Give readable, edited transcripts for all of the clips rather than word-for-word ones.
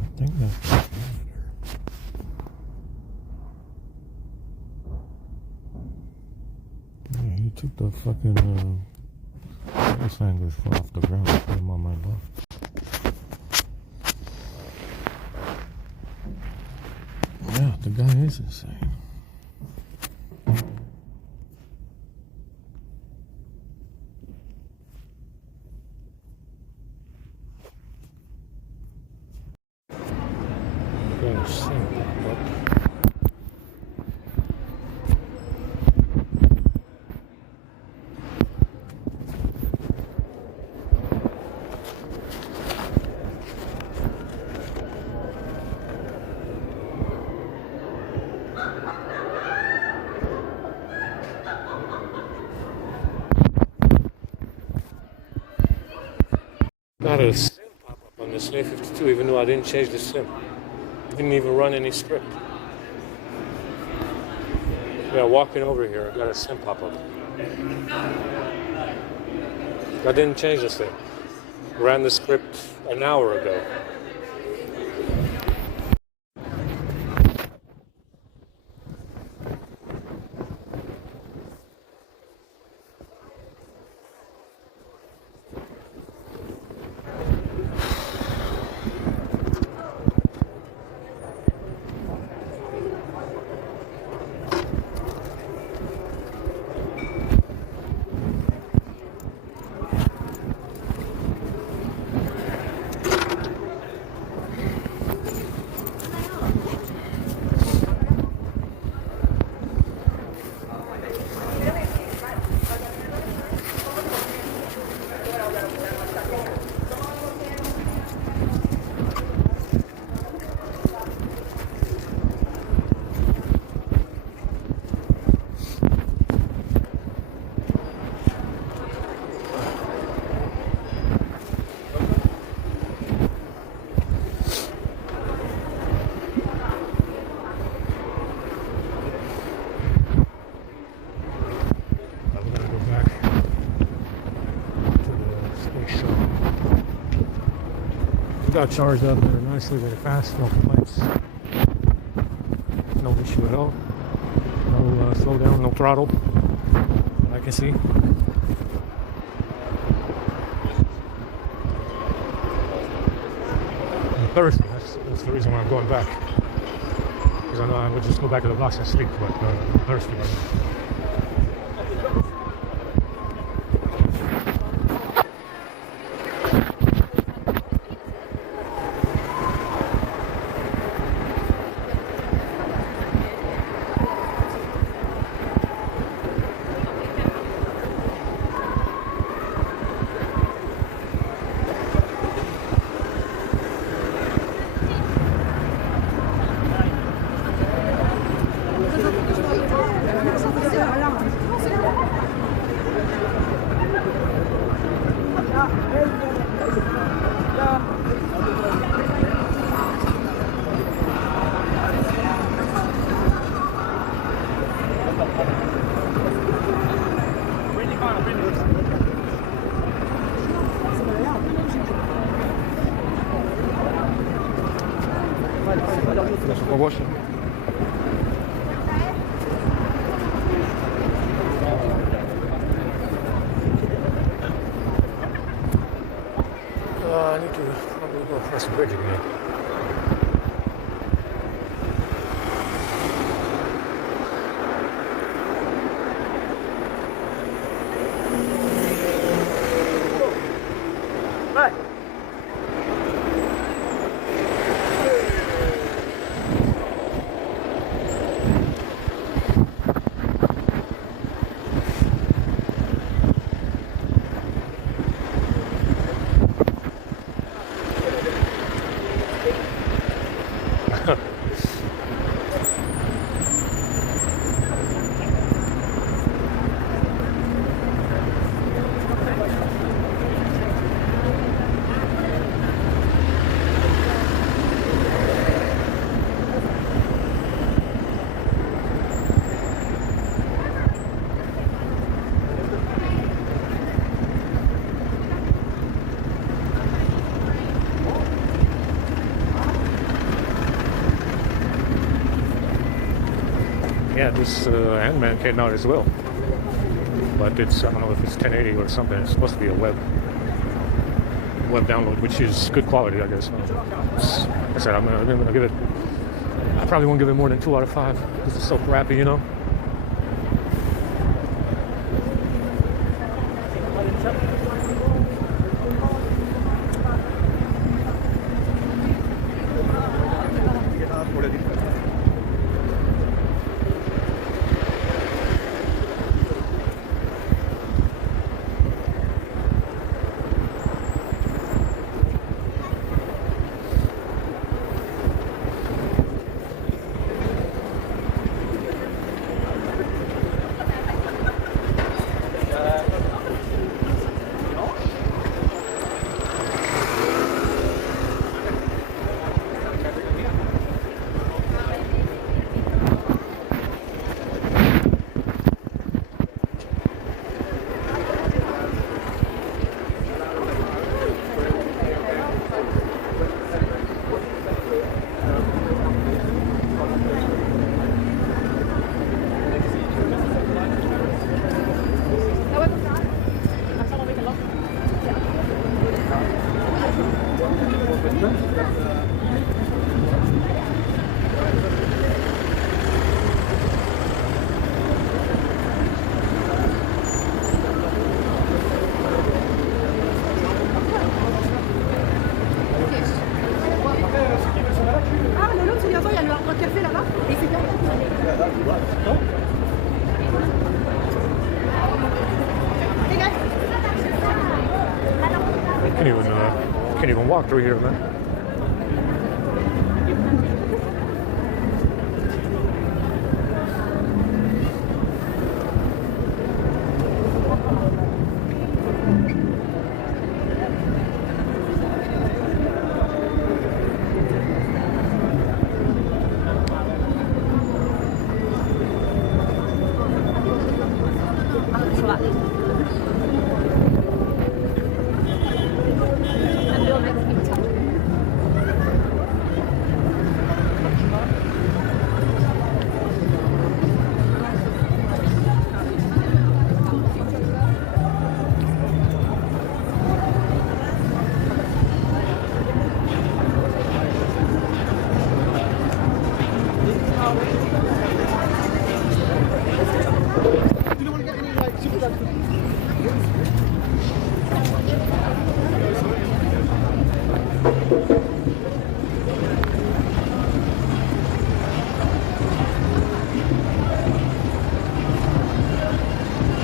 I think that's the monitor. Yeah, he took the fucking rice hangers off the ground and put them on my lap. Yeah, the guy is insane. Got a sim pop up on this A52 even though I didn't change the sim. Didn't even run any script. Yeah, walking over here, I got a sim pop up. I didn't change the sim. Ran the script an hour ago. Got charged up there nicely, very fast, no complaints, no issue at all, no slow down, no throttle, I can see. I'm thirsty, that's the reason why I'm going back, because I know I would just go back to the box and sleep, but I'm thirsty right now. I need to probably go across the bridge again. yeah, this Ant-Man came out as well. But it's, I don't know if it's 1080 or something. It's supposed to be a web download, which is good quality, I guess. Like I said, I'm gonna give it, I probably won't give it more than 2 out of 5. This is so crappy, you know? Can't even walk through here, man.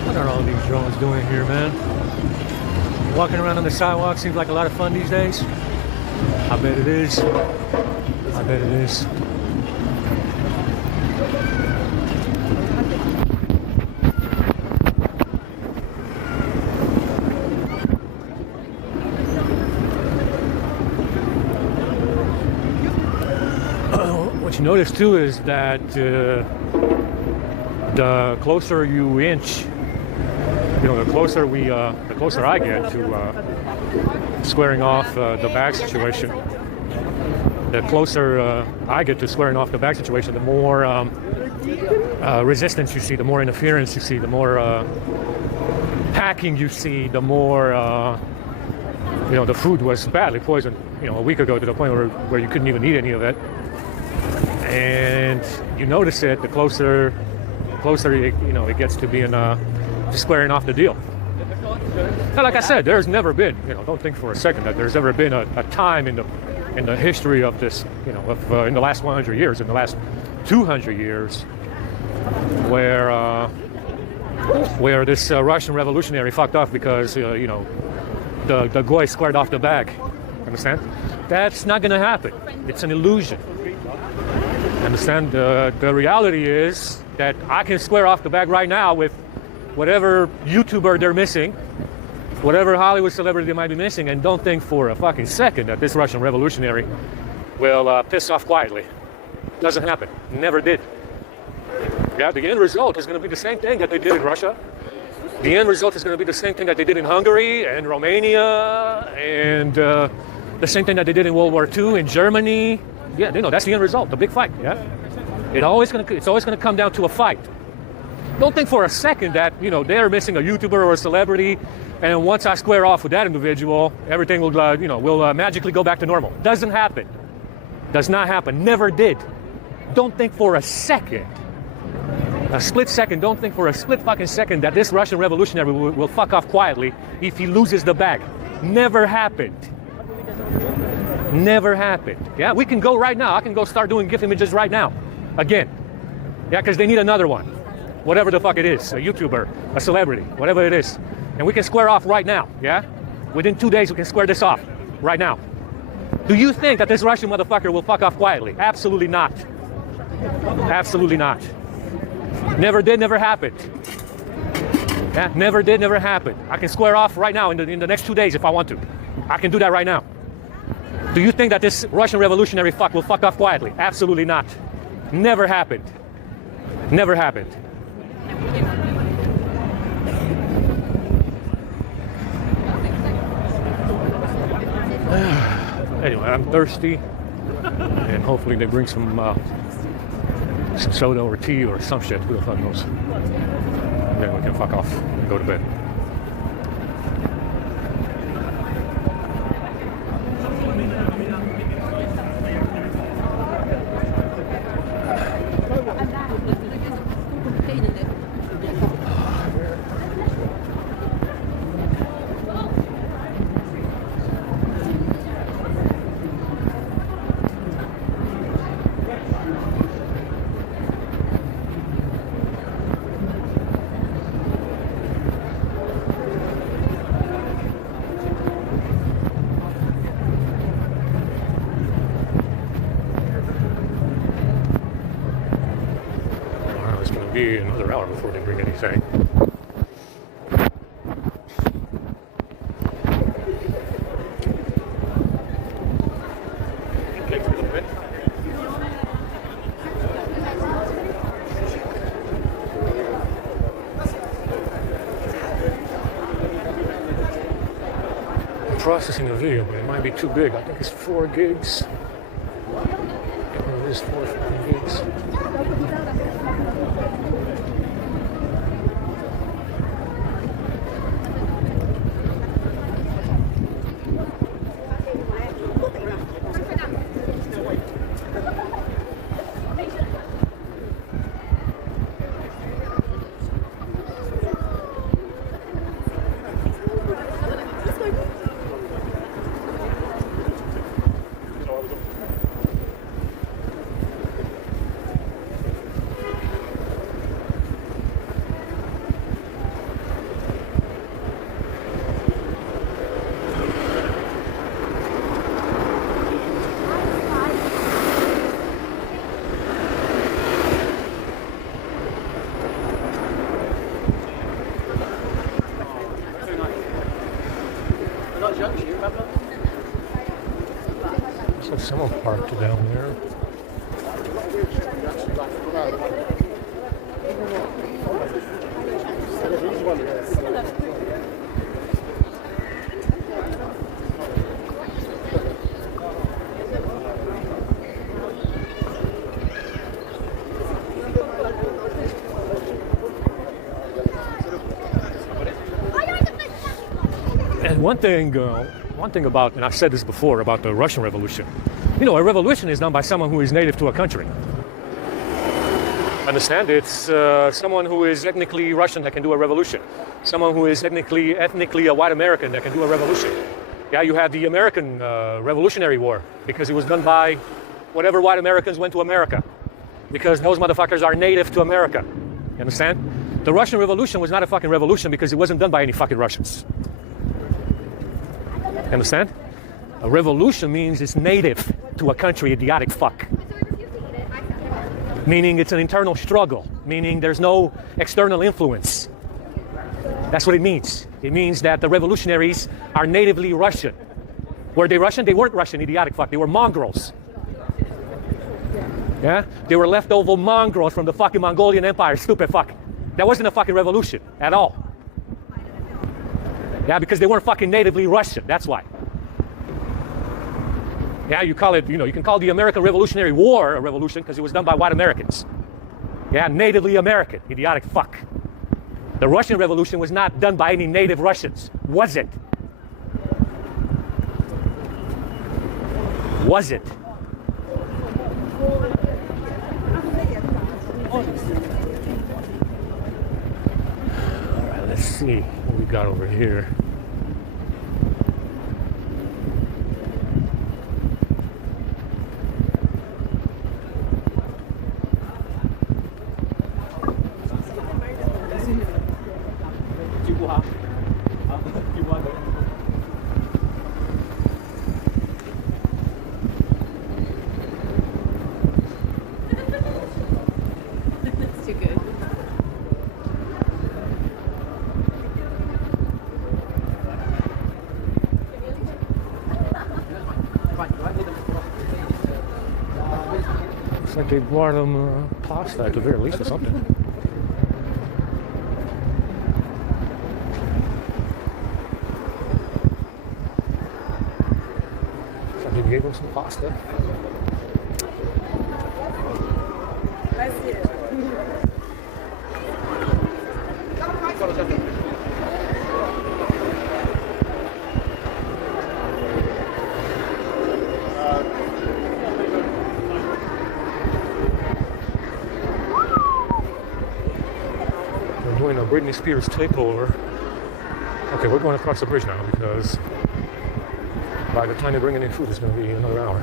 What are all these drones doing here, man? Walking around on the sidewalk seems like a lot of fun these days. I bet it is. I bet it is. What you notice too is that the closer you inch, you know, the closer I get to squaring off the bag situation, the closer I get to squaring off the bag situation, the more resistance you see, the more interference you see, the more hacking you see, the more you know, the food was badly poisoned, you know, a week ago, to the point where you couldn't even eat any of it. And you notice it the closer it gets to being squaring off the deal. Now, like I said, there's never been, you know, don't think for a second that there's ever been a time in the history of this, you know, of in the last 100 years, in the last 200 years, where this Russian revolutionary fucked off because you know, the goy squared off the bag. Understand? That's not gonna happen. It's an illusion. Understand? The reality is that I can square off the bag right now with whatever YouTuber they're missing, whatever Hollywood celebrity they might be missing, and don't think for a fucking second that this Russian revolutionary will piss off quietly. Doesn't happen. Never did. Yeah, the end result is going to be the same thing that they did in Russia. The end result is going to be the same thing that they did in Hungary and Romania, and the same thing that they did in World War II in Germany. Yeah, you know, that's the end result, the big fight, yeah? It's always gonna come down to a fight. Don't think for a second that, you know, they're missing a YouTuber or a celebrity, and once I square off with that individual, everything will, will magically go back to normal. Doesn't happen. Does not happen. Never did. Don't think for a second, a split second, don't think for a split fucking second that this Russian revolutionary will fuck off quietly if he loses the bag. Never happened. Never happened. Yeah, we can go right now. I can go start doing GIF images right now. Again. Yeah, because they need another one. Whatever the fuck it is. A YouTuber, a celebrity, whatever it is. And we can square off right now. Yeah? Within 2 days, we can square this off. Right now. Do you think that this Russian motherfucker will fuck off quietly? Absolutely not. Absolutely not. Never did, never happened. Yeah, never did, never happened. I can square off right now in the next 2 days if I want to. I can do that right now. Do you think that this Russian revolutionary fuck will fuck off quietly? Absolutely not. Never happened. Never happened. Anyway, I'm thirsty, and hopefully they bring some soda or tea or some shit. Who the fuck knows? And then we can fuck off and go to bed. Be another hour before they bring anything. I'm processing a video, but it might be too big. I think it's 4 gigs. It is 4 or 5 gigs. So someone parked down there. And one thing about, and I've said this before about the Russian Revolution, you know, a revolution is done by someone who is native to a country. Understand? It's someone who is ethnically Russian that can do a revolution. Someone who is ethnically a white American that can do a revolution. Yeah, you had the American Revolutionary War because it was done by whatever white Americans went to America. Because those motherfuckers are native to America. You understand? The Russian Revolution was not a fucking revolution because it wasn't done by any fucking Russians. Understand? A revolution means it's native to a country, idiotic fuck. Meaning it's an internal struggle. Meaning there's no external influence. That's what it means. It means that the revolutionaries are natively Russian. Were they Russian? They weren't Russian, idiotic fuck. They were mongrels. Yeah? They were leftover mongrels from the fucking Mongolian Empire, stupid fuck. That wasn't a fucking revolution at all. Yeah, because they weren't fucking natively Russian, that's why. Yeah, you call it, you can call the American Revolutionary War a revolution because it was done by white Americans. Yeah, natively American, idiotic fuck. The Russian Revolution was not done by any native Russians, was it? Was it? All right, let's see what we got over here. Looks like they brought them pasta at the very least or something. Looks like they gave them some pasta. Doing a Britney Spears takeover. Okay, we're going across the bridge now because by the time they bring in food, it's going to be another hour.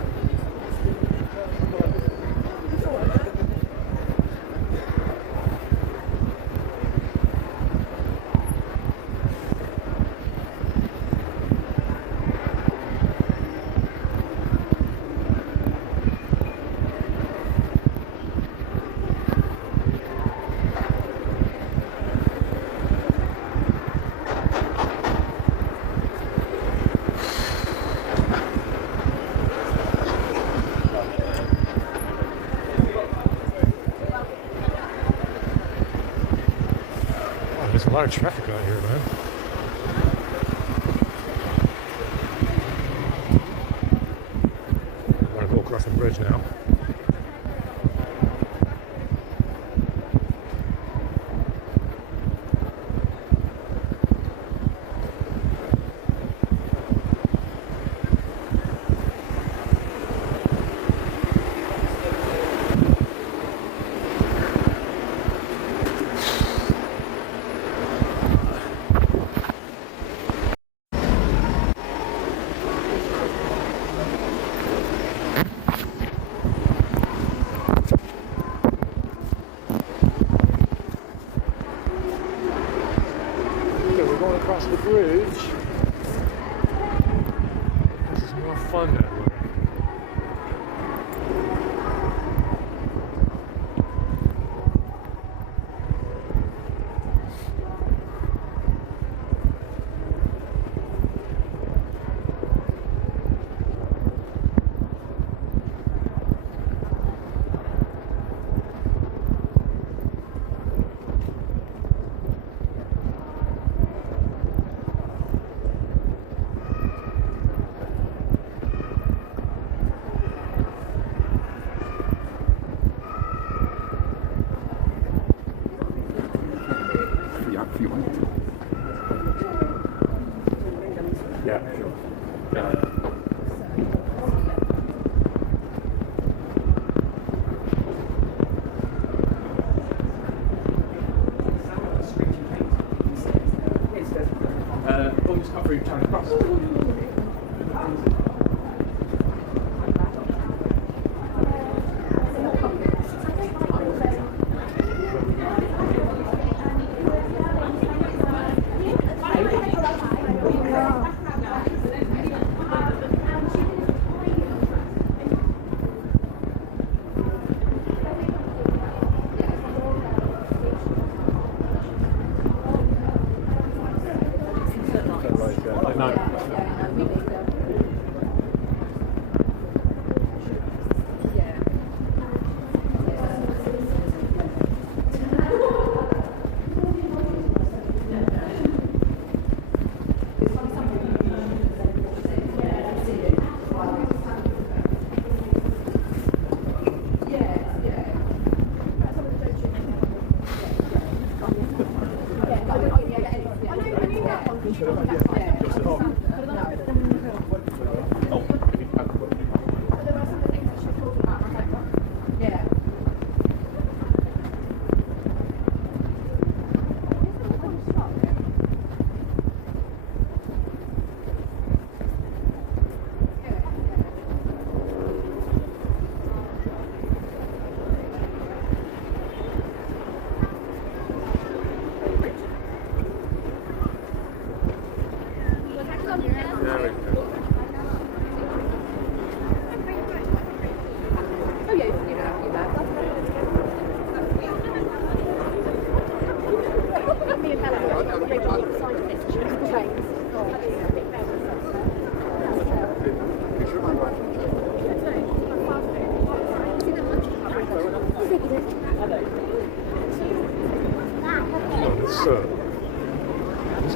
There's a lot of traffic out here, man. I'm gonna go across the bridge now. Across the bridge. This is more fun that way.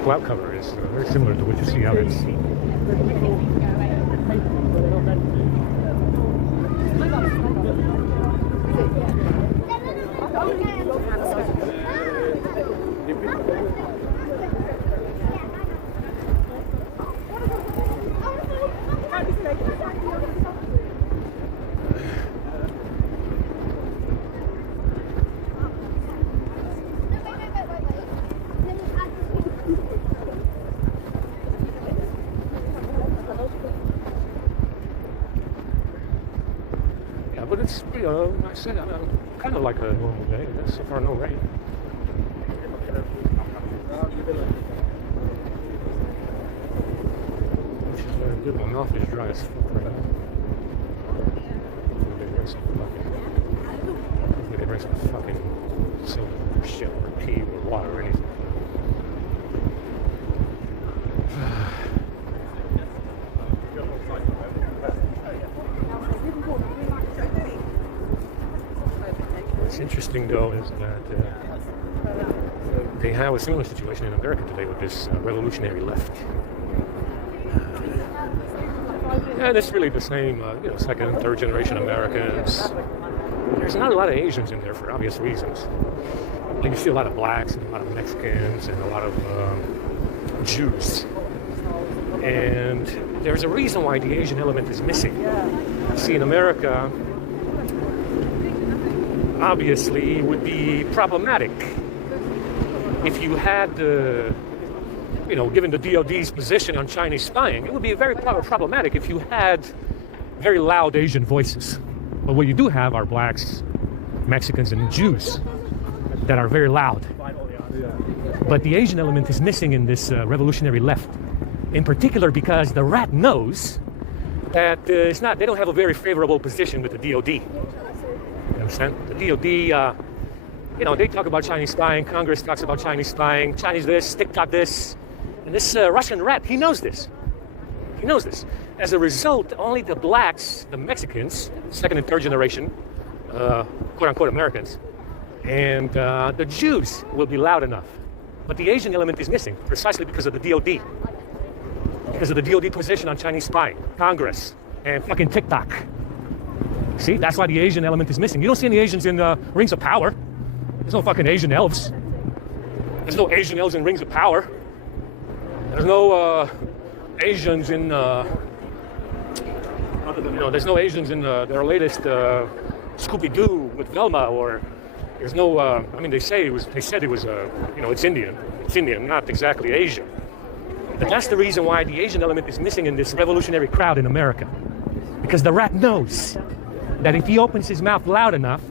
cloud cover is very similar to what you see out at sea. But it's, I said, kind of like a normal day. So far, no rain. Which is very good. My mouth is dry as fuck right now. They bring some fucking soda or shit or tea or water or anything. What's interesting, though, is that they have a similar situation in America today with this revolutionary left. And it's really the same, second, third generation Americans. There's not a lot of Asians in there for obvious reasons. You see a lot of blacks and a lot of Mexicans and a lot of Jews. And there's a reason why the Asian element is missing. See, in America, obviously, it would be problematic if you had given the DOD's position on Chinese spying. It would be very problematic if you had very loud Asian voices. But what you do have are blacks, Mexicans, and Jews that are very loud. But the Asian element is missing in this revolutionary left, in particular because the rat knows that they don't have a very favorable position with the DOD. You understand? The DOD, they talk about Chinese spying. Congress talks about Chinese spying. Chinese this, TikTok this. And this Russian rat, he knows this. He knows this. As a result, only the blacks, the Mexicans, second and third generation, quote-unquote Americans, and the Jews will be loud enough. But the Asian element is missing, precisely because of the DOD. Because of the DOD position on Chinese spying, Congress, and fucking TikTok. See, that's why the Asian element is missing. You don't see any Asians in Rings of Power. There's no fucking Asian elves. There's no Asian elves in Rings of Power. There's no Asians in, there's no Asians in their latest Scooby-Doo with Velma, or there's no, they said it was, it's Indian. It's Indian, not exactly Asian. But that's the reason why the Asian element is missing in this revolutionary crowd in America. Because the rat knows that if he opens his mouth loud enough,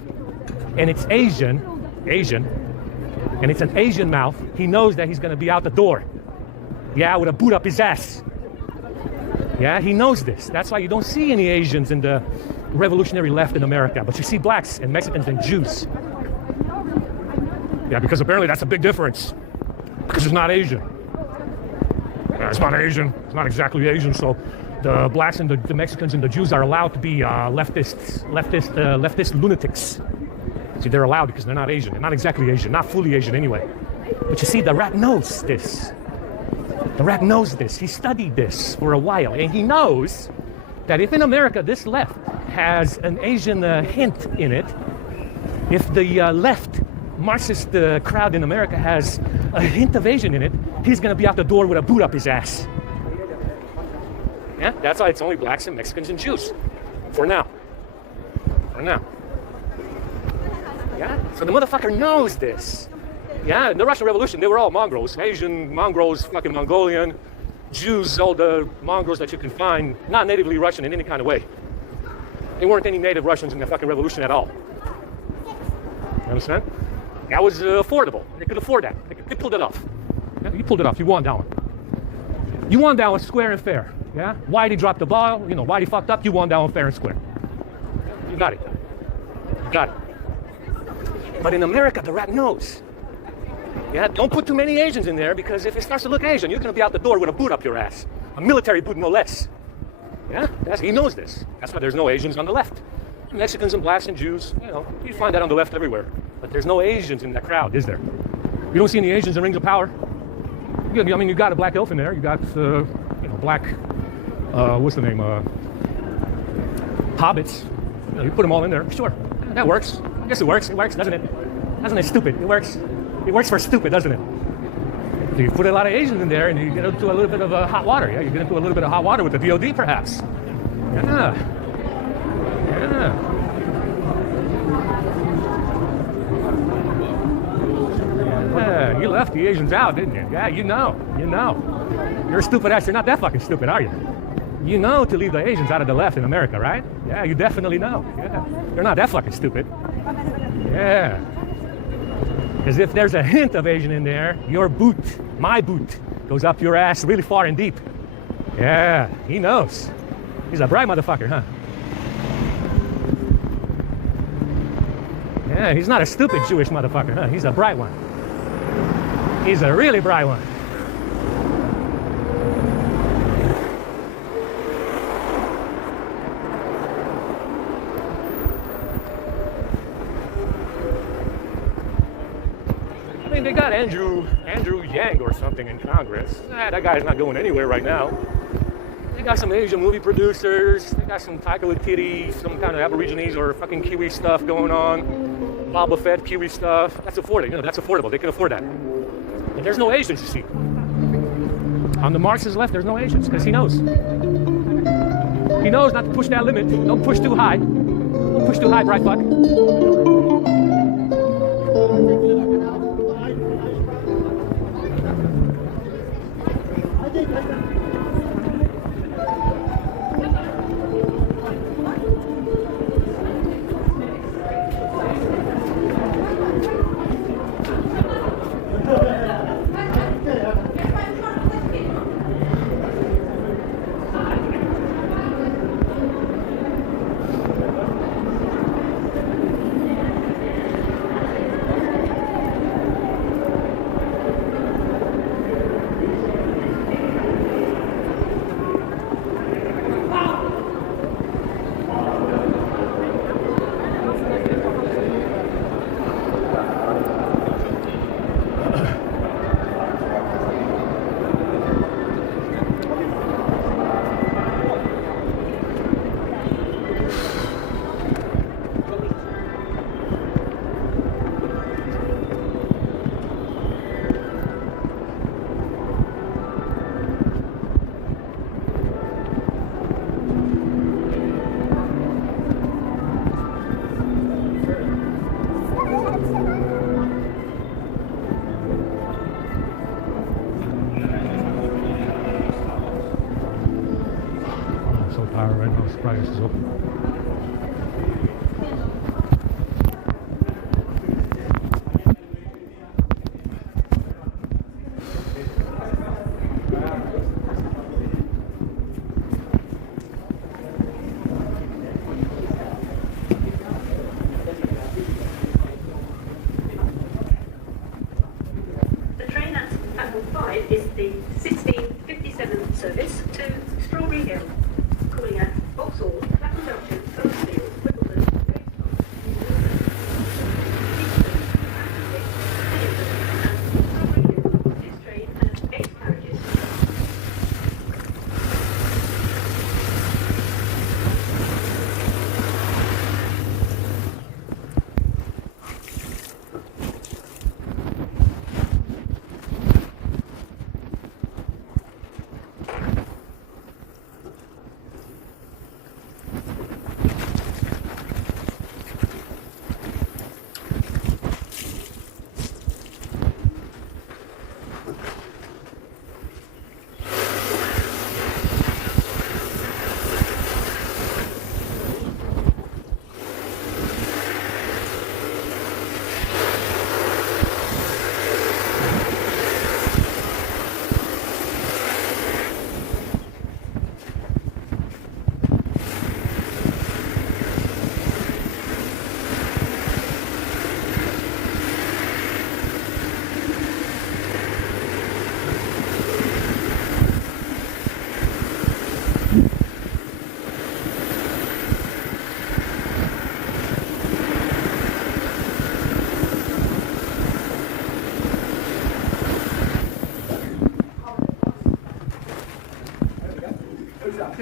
and it's Asian, and it's an Asian mouth, he knows that he's going to be out the door. Yeah, with a boot up his ass. Yeah, he knows this. That's why you don't see any Asians in the revolutionary left in America, but you see blacks and Mexicans and Jews. Yeah, because apparently that's a big difference. Because it's not Asian. Yeah, it's not Asian. It's not exactly Asian, so the blacks and the Mexicans and the Jews are allowed to be leftist lunatics. See, they're allowed because they're not Asian. They're not exactly Asian, not fully Asian anyway. But you see, the rat knows this. The rat knows this. He studied this for a while, and he knows that if in America this left has an Asian hint in it, if the left Marxist crowd in America has a hint of Asian in it, he's going to be out the door with a boot up his ass. Yeah, that's why it's only blacks and Mexicans and Jews. For now. For now. Yeah, so the motherfucker knows this. Yeah, in the Russian Revolution, they were all mongrels. Asian, mongrels, fucking Mongolian, Jews, all the mongrels that you can find, not natively Russian in any kind of way. There weren't any native Russians in the fucking revolution at all. You understand? That was affordable. They could afford that. They pulled it off. Yeah, you pulled it off. You won that one. You won that one square and fair. Yeah? Whitey dropped the ball. Whitey fucked up. You won that one fair and square. You got it. You got it. But in America, the rat knows. Yeah, don't put too many Asians in there, because if it starts to look Asian, you're going to be out the door with a boot up your ass. A military boot, no less. Yeah, he knows this. That's why there's no Asians on the left. Mexicans and blacks and Jews, you find that on the left everywhere. But there's no Asians in that crowd, is there? You don't see any Asians in Rings of Power? I mean, you got a black elf in there. You got, black, what's the name? Hobbits. You put them all in there. Sure, that works. I guess it works. It works, doesn't it? Doesn't it? Stupid. It works. It works for stupid, doesn't it? So you put a lot of Asians in there, and you get into a little bit of hot water. Yeah, you get into a little bit of hot water with the DOD, perhaps. Yeah. Yeah, you left the Asians out, didn't you? Yeah, you know. You're a stupid ass. You're not that fucking stupid, are you? You know to leave the Asians out of the left in America, right? Yeah, you definitely know. Yeah, you're not that fucking stupid. Yeah. Because if there's a hint of Asian in there, your boot, my boot, goes up your ass really far and deep. Yeah, he knows. He's a bright motherfucker, huh? Yeah, he's not a stupid Jewish motherfucker, huh? He's a bright one. He's a really bright one. I mean, they got Andrew Yang or something in Congress. That guy's not going anywhere right now. They got some Asian movie producers. They got some Taika Waititi, some kind of Aborigines or fucking Kiwi stuff going on. Boba Fett, Kiwi stuff. That's affordable. That's affordable. They can afford that. And there's no Asians, you see. On the Marxist left, there's no Asians because he knows. He knows not to push that limit. Don't push too high. Don't push too high, bright fuck. Price is open. The train at platform 5 is the 1657 service to Strawberry Hill, calling at Vauxhall, Clapham Junction, Huddersfield, Wimbledon, Gravesend, Strawberry Hill. This train has 8 carriages.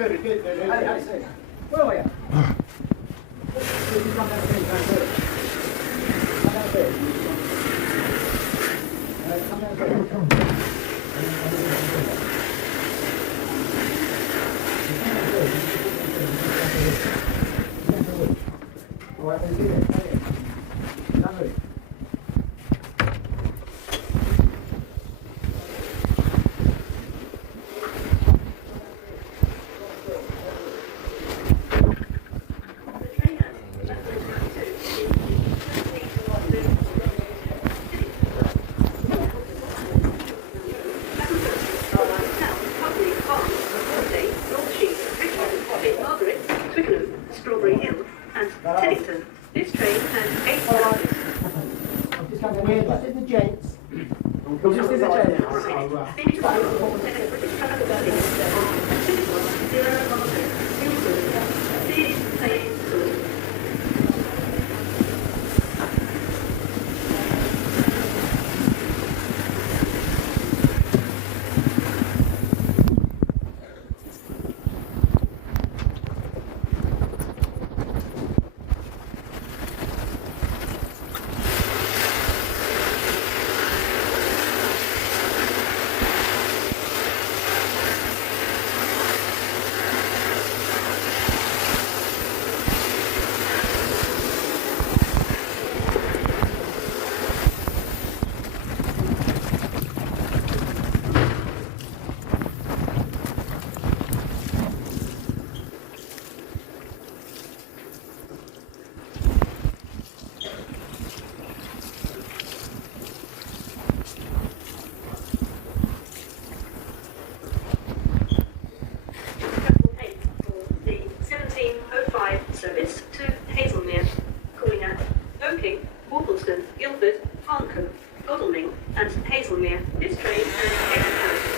Strawberry Hill and Teddington. This train has 8 passengers. We're just in the gents. We're just in the gents. Service to Hazelmere, calling at Oaking, Worplesdon, Guildford, Farncombe, Godalming and Hazelmere. This train has 8 passengers.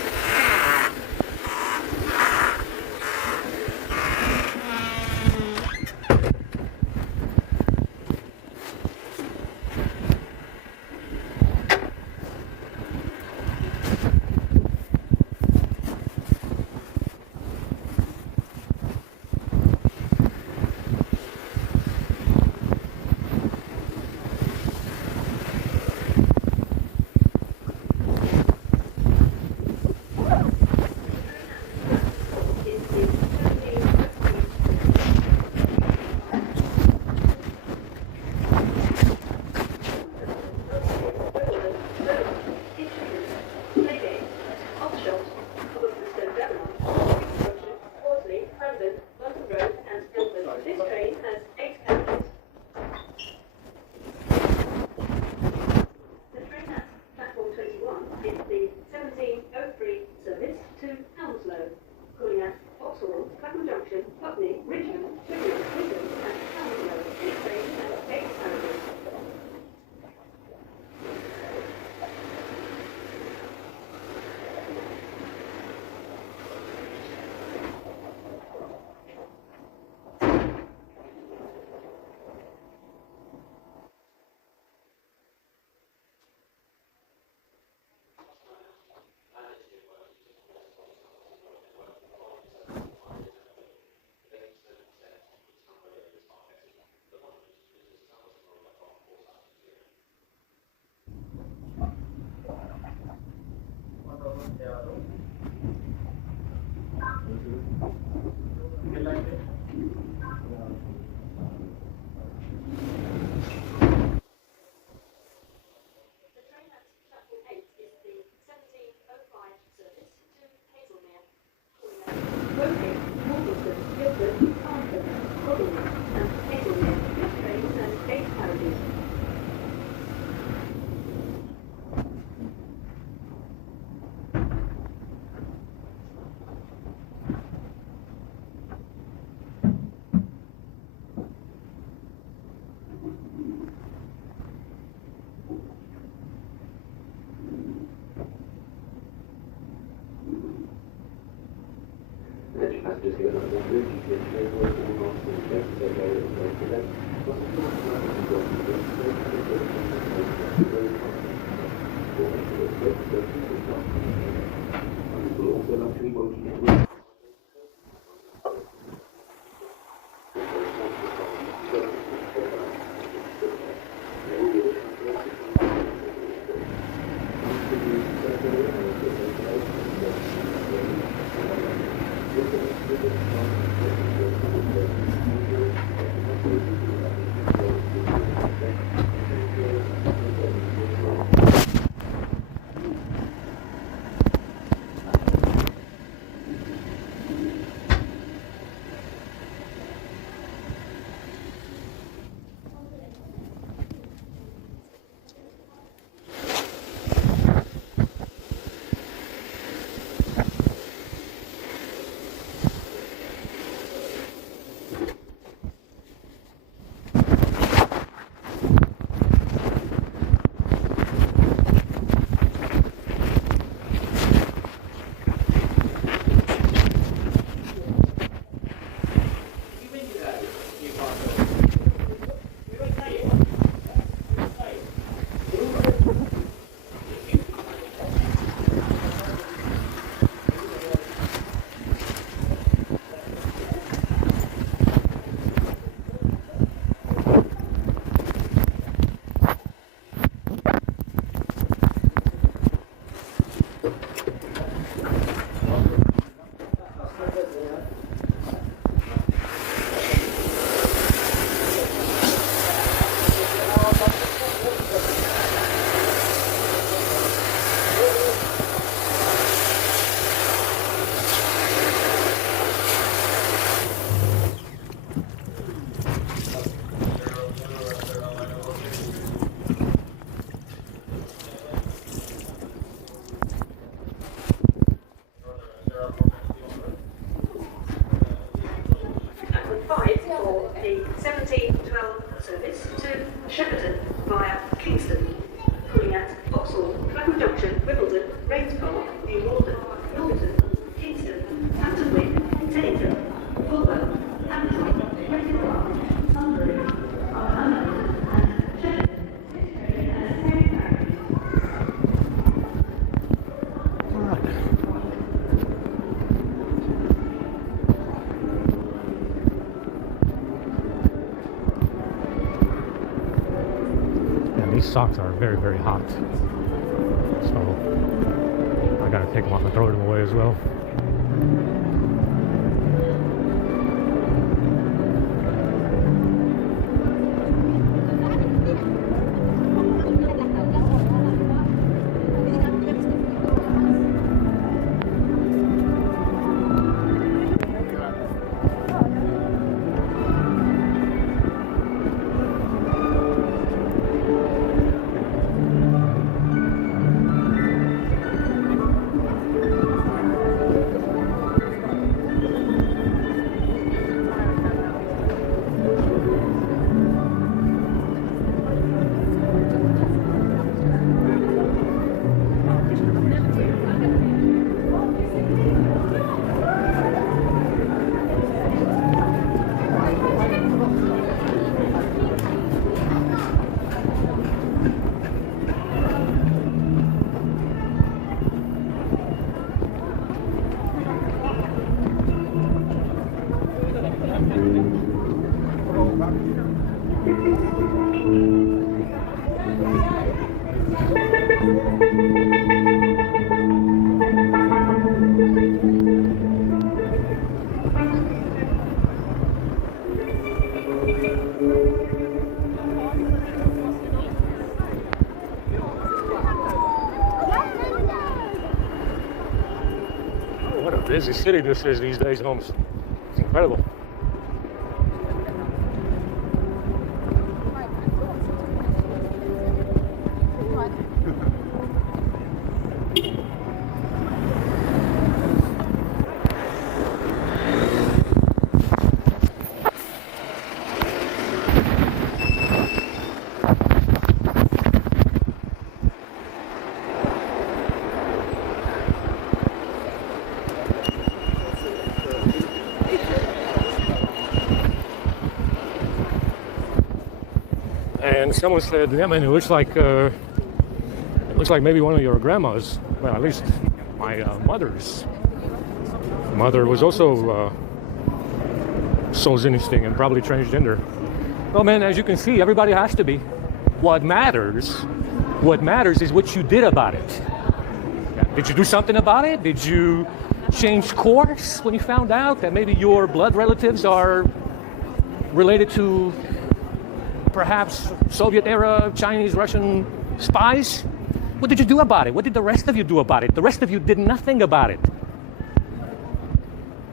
service to Shepperton via Kingston, calling at Vauxhall, Clapham Junction, Wimbledon, Rains Park, New Malden, Northampton, Kingston, Hampton Wick, Teddington, Fulham, Hampton, Reading Park, Sunbury, Arundel, and Shepperton. These socks are very, very hot. So I gotta take them off and throw them away as well. What a busy city this is these days, Holmes. It's incredible. And someone said, yeah, man, it looks like maybe one of your grandmas. Well, at least my mother's mother was also Solzhenitsyn and probably transgender. Well, man, as you can see, everybody has to be. What matters is what you did about it. Did you do something about it? Did you change course when you found out that maybe your blood relatives are related to perhaps Soviet-era Chinese, Russian spies? What did you do about it? What did the rest of you do about it? The rest of you did nothing about it.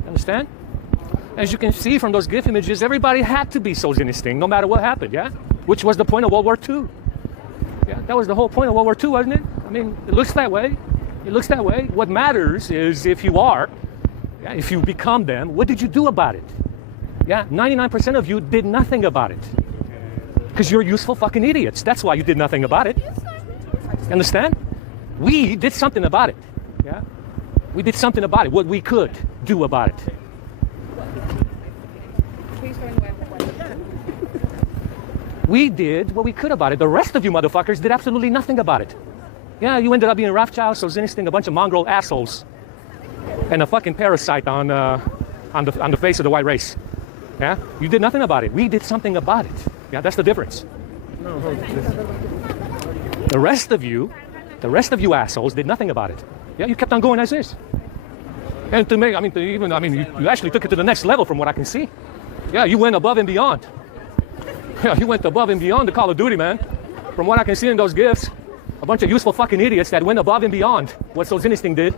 Understand? As you can see from those GIF images, everybody had to be Solzhenitsyn, no matter what happened, yeah? Which was the point of World War II. Yeah, that was the whole point of World War II, wasn't it? I mean, it looks that way. It looks that way. What matters is if you are, yeah, if you become them, what did you do about it? Yeah, 99% of you did nothing about it. Because you're useful fucking idiots. That's why you did nothing about it. Understand? We did something about it. Yeah? We did something about it. What we could do about it. We did what we could about it. The rest of you motherfuckers did absolutely nothing about it. Yeah, you ended up being Rothschild, Solzhenitsyn, a bunch of mongrel assholes, and a fucking parasite on the face of the white race. Yeah, you did nothing about it. We did something about it. Yeah, that's the difference. The rest of you assholes did nothing about it. Yeah, you kept on going as is. And to make, you actually took it to the next level from what I can see. Yeah, you went above and beyond. Yeah, you went above and beyond the Call of Duty, man. From what I can see in those GIFs, a bunch of useful fucking idiots that went above and beyond what Solzhenitsyn did,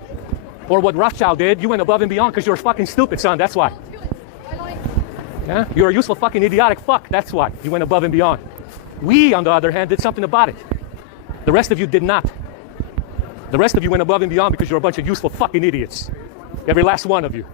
or what Rothschild did. You went above and beyond because you're fucking stupid, son. That's why. Yeah, you're a useful fucking idiotic fuck. That's why you went above and beyond. We, on the other hand, did something about it. The rest of you did not. The rest of you went above and beyond because you're a bunch of useful fucking idiots. Every last one of you.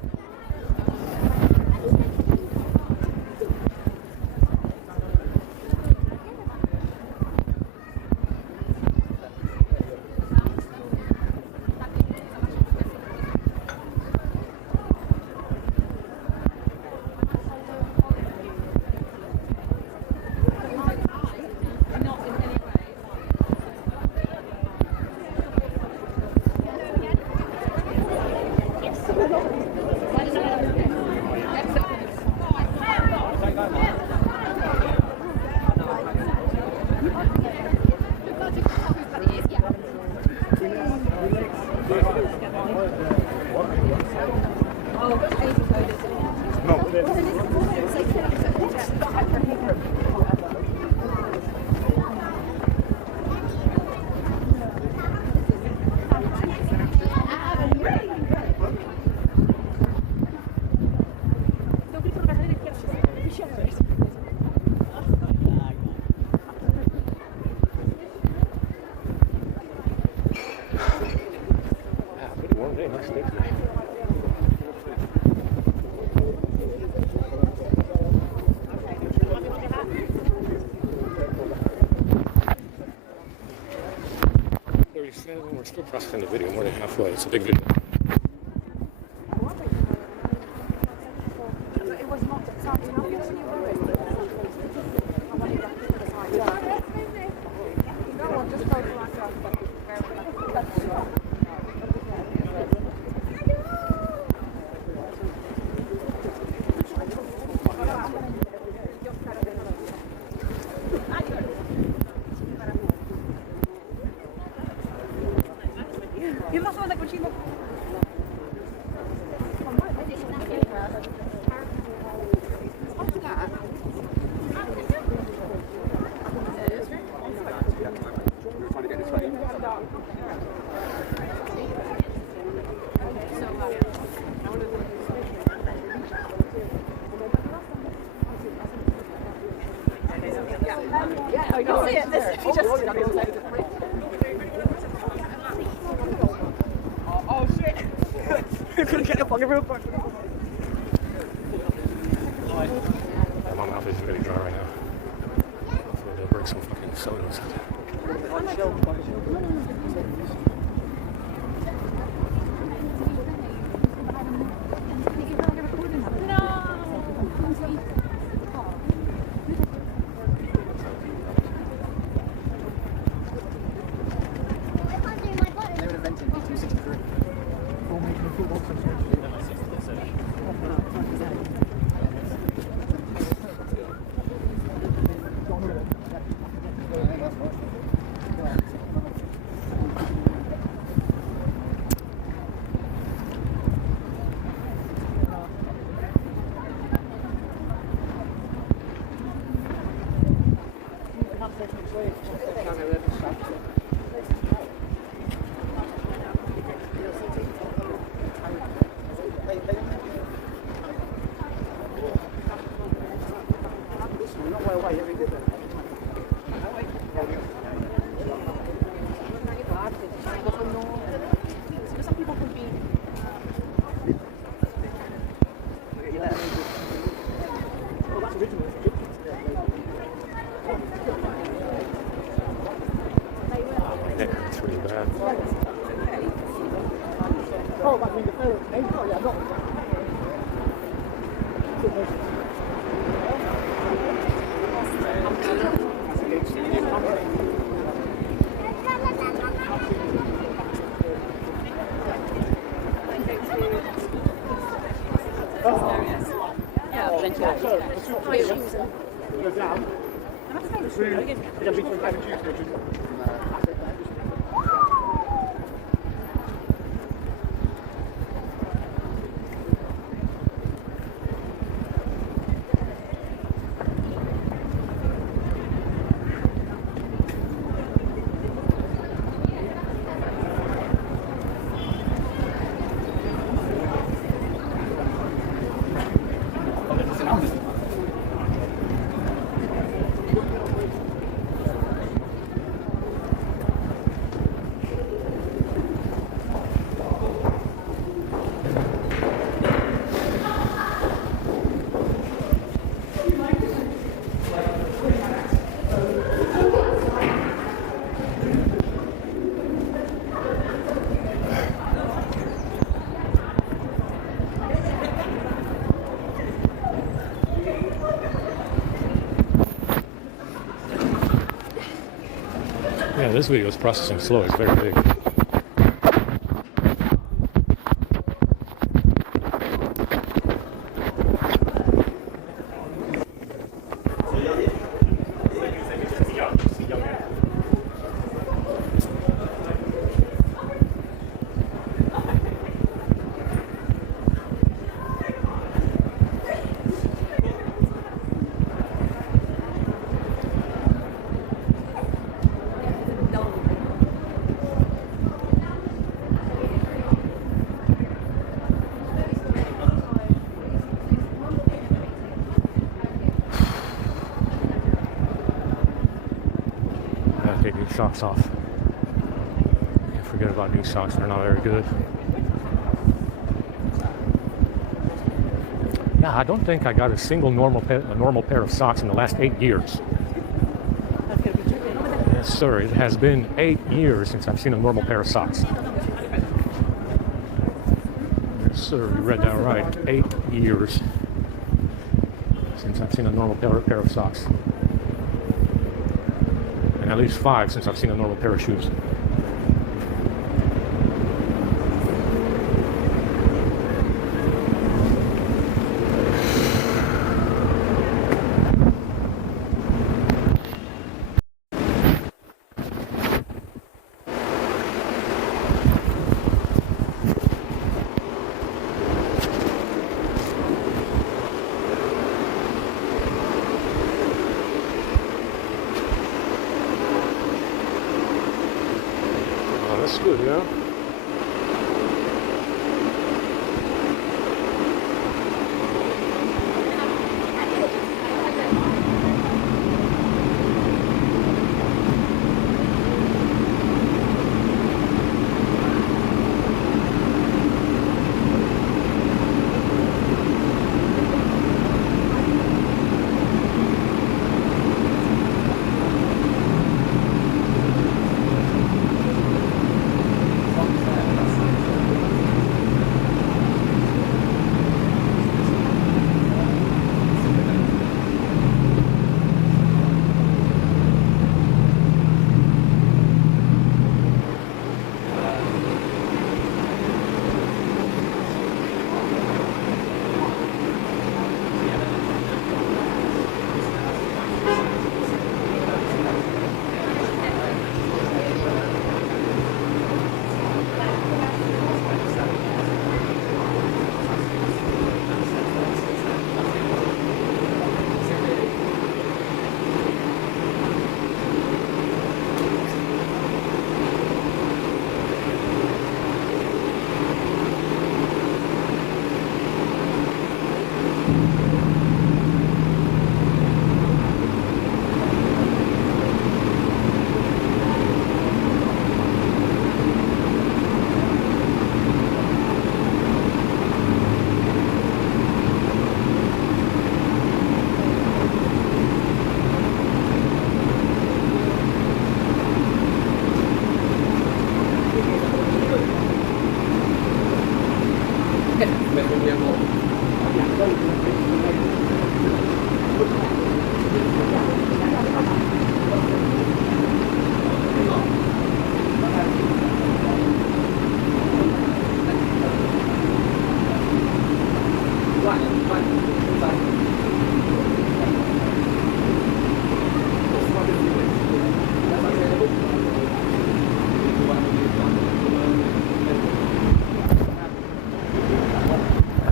nice day today. We're still processing the video, more than halfway. It's a big video. I can see it. He just oh shit! We're gonna get up on the real quick. My mouth is really dry right now. So they'll bring some fucking sodas. It's really bad. Oh, that means the ferret. Oh, yeah, not. Yeah, this video is processing slow. It's very big. Take these socks off. Can't forget about new socks, they're not very good. Yeah, I don't think I got a single normal pair of socks in the last 8 years. Yes, sir. It has been 8 years since I've seen a normal pair of socks. Yes, sir. You read that right. 8 years since I've seen a normal pair of socks. And at least 5 since I've seen a normal pair of shoes. That's good, yeah.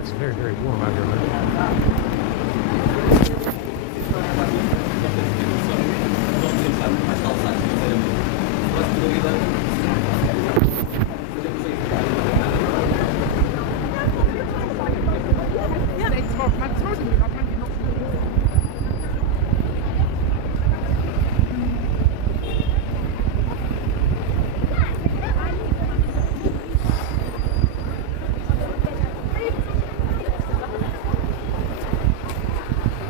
It's very, very warm out here, man.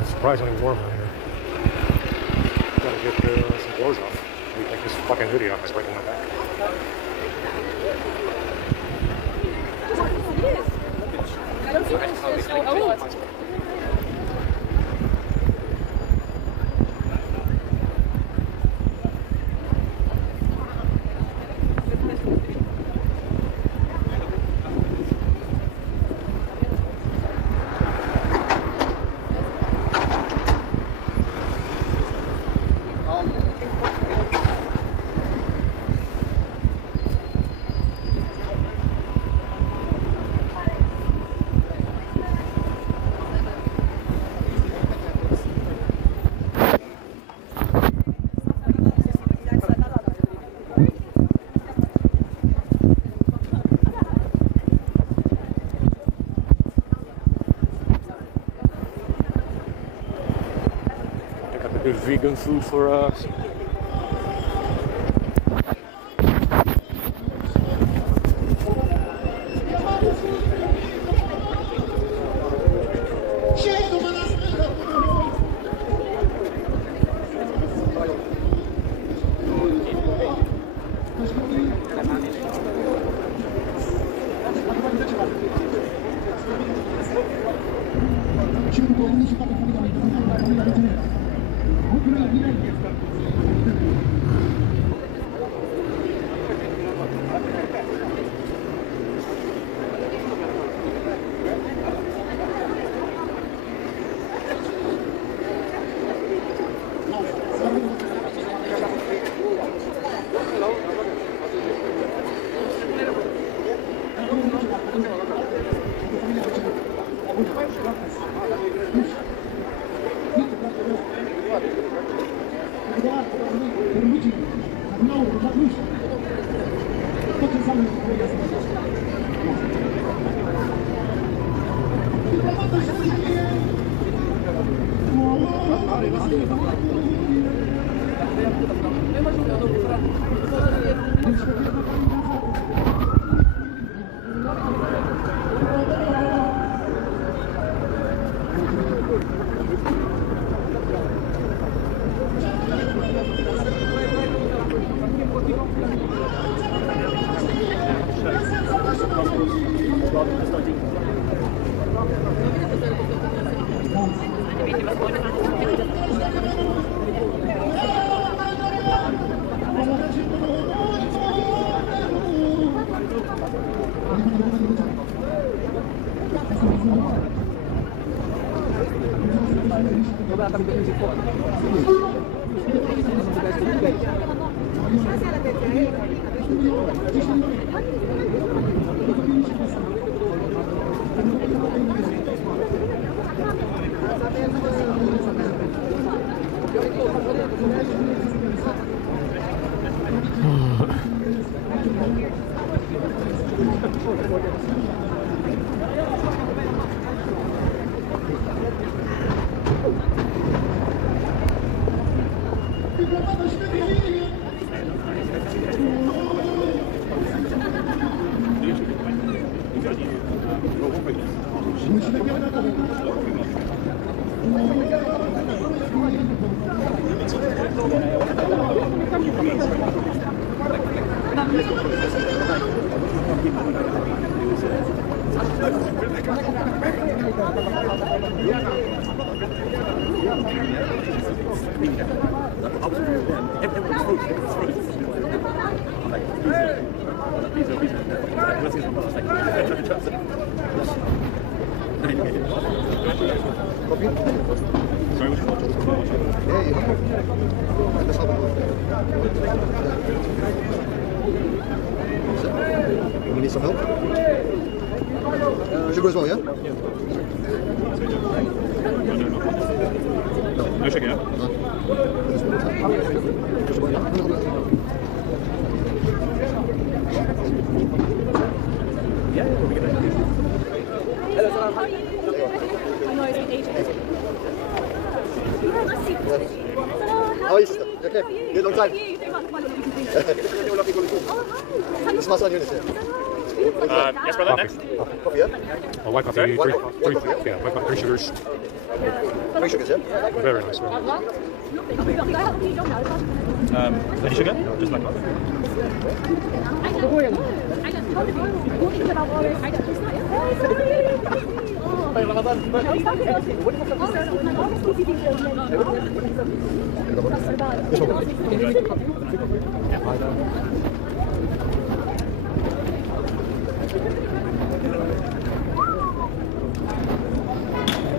It's surprisingly warm out here. Gotta get some clothes off. We make this fucking video. I'm breaking my back. Good vegan food for us. You need some help? Sugar as well, yeah? No sugar, yeah? How are you, sister? You okay? Been a long time. This is my son, Eunice. Yes, brother, next. Coffee, yeah? White coffee, Sorry? White three, coffee, yeah? yeah, white coffee, 3 sugars. 3 sugars, yeah? Very nice. Man. Any sugar? Just like that.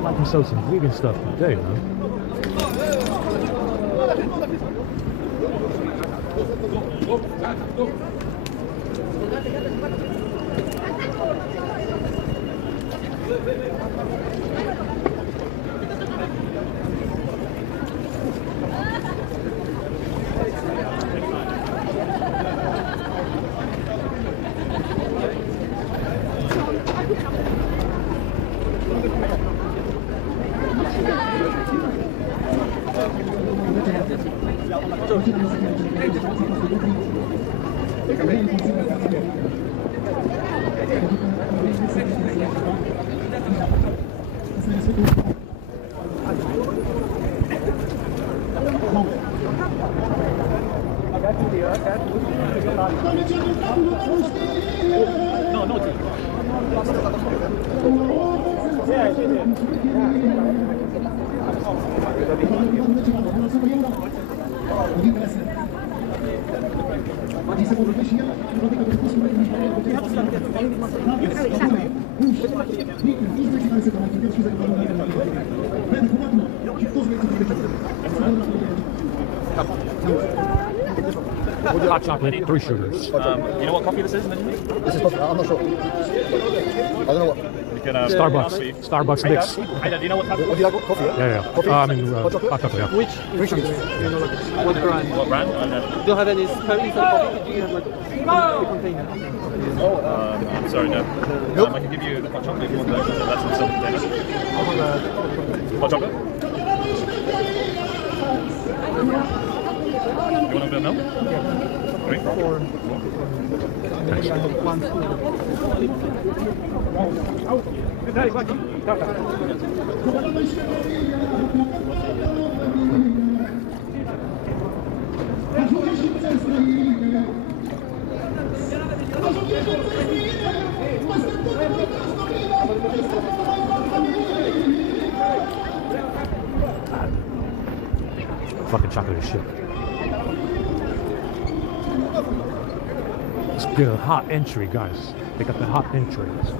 I can sell some vegan stuff today, man. Hot chocolate, 3 sugars. You know what coffee this is? This is coffee. I'm not sure. I don't know what. You can, Starbucks mix. Hey, do you know what coffee? What do you like? Coffee, yeah? Yeah. Coffee? I mean, Hot chocolate? hot chocolate. Yeah. Which Three sugars. you know, like, what brand? What brand? I don't know. Do you have any instant coffee? Do you have like a container? I'm sorry, no. I can give you the hot chocolate if you want to. That's in some container. Hot chocolate? You want a bit of milk? Three? Good day, thank you. Fucking chocolate is shit. Let's get a hot entry, guys. They got the hot entries.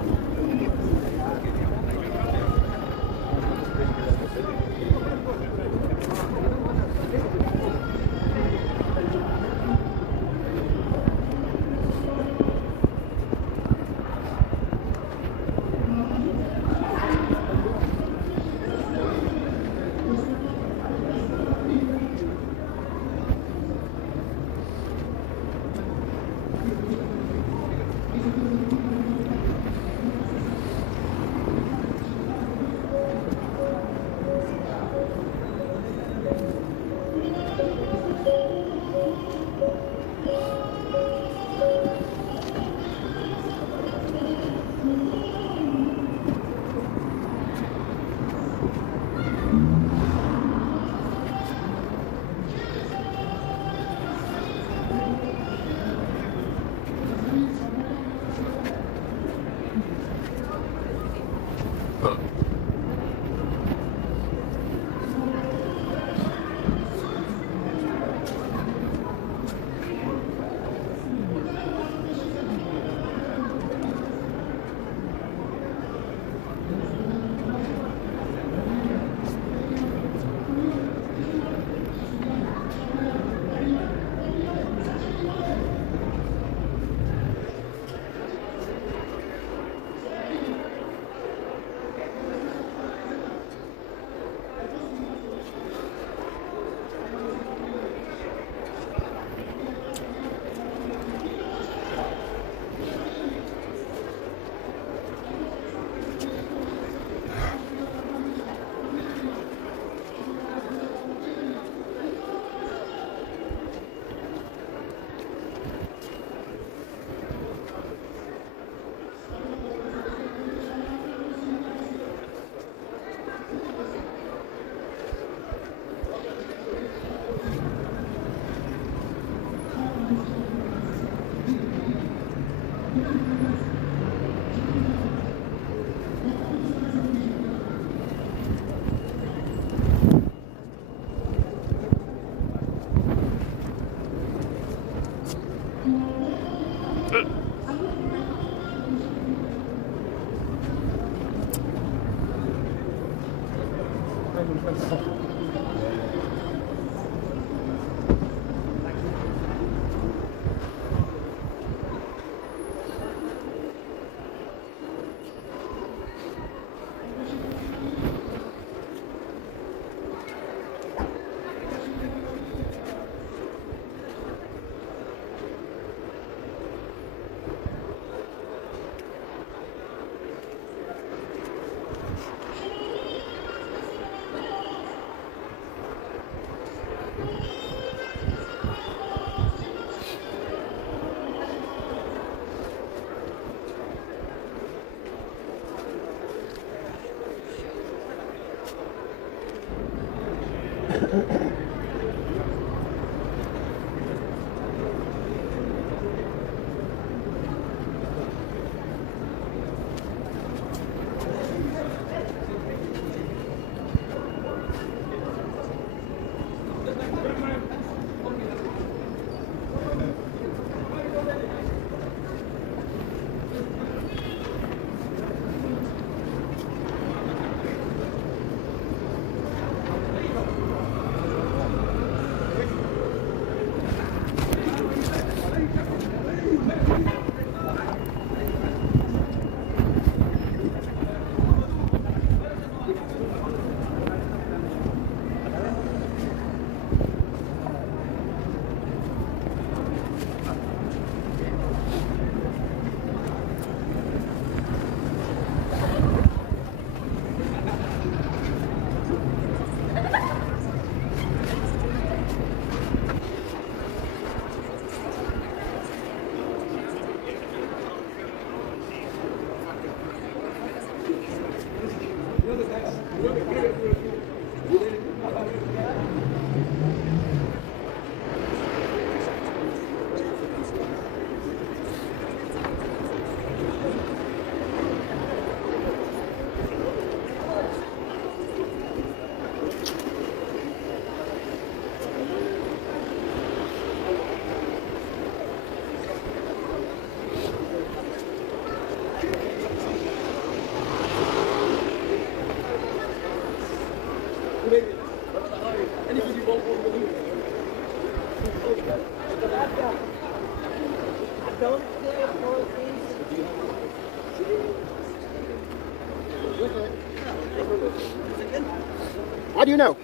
How do you know?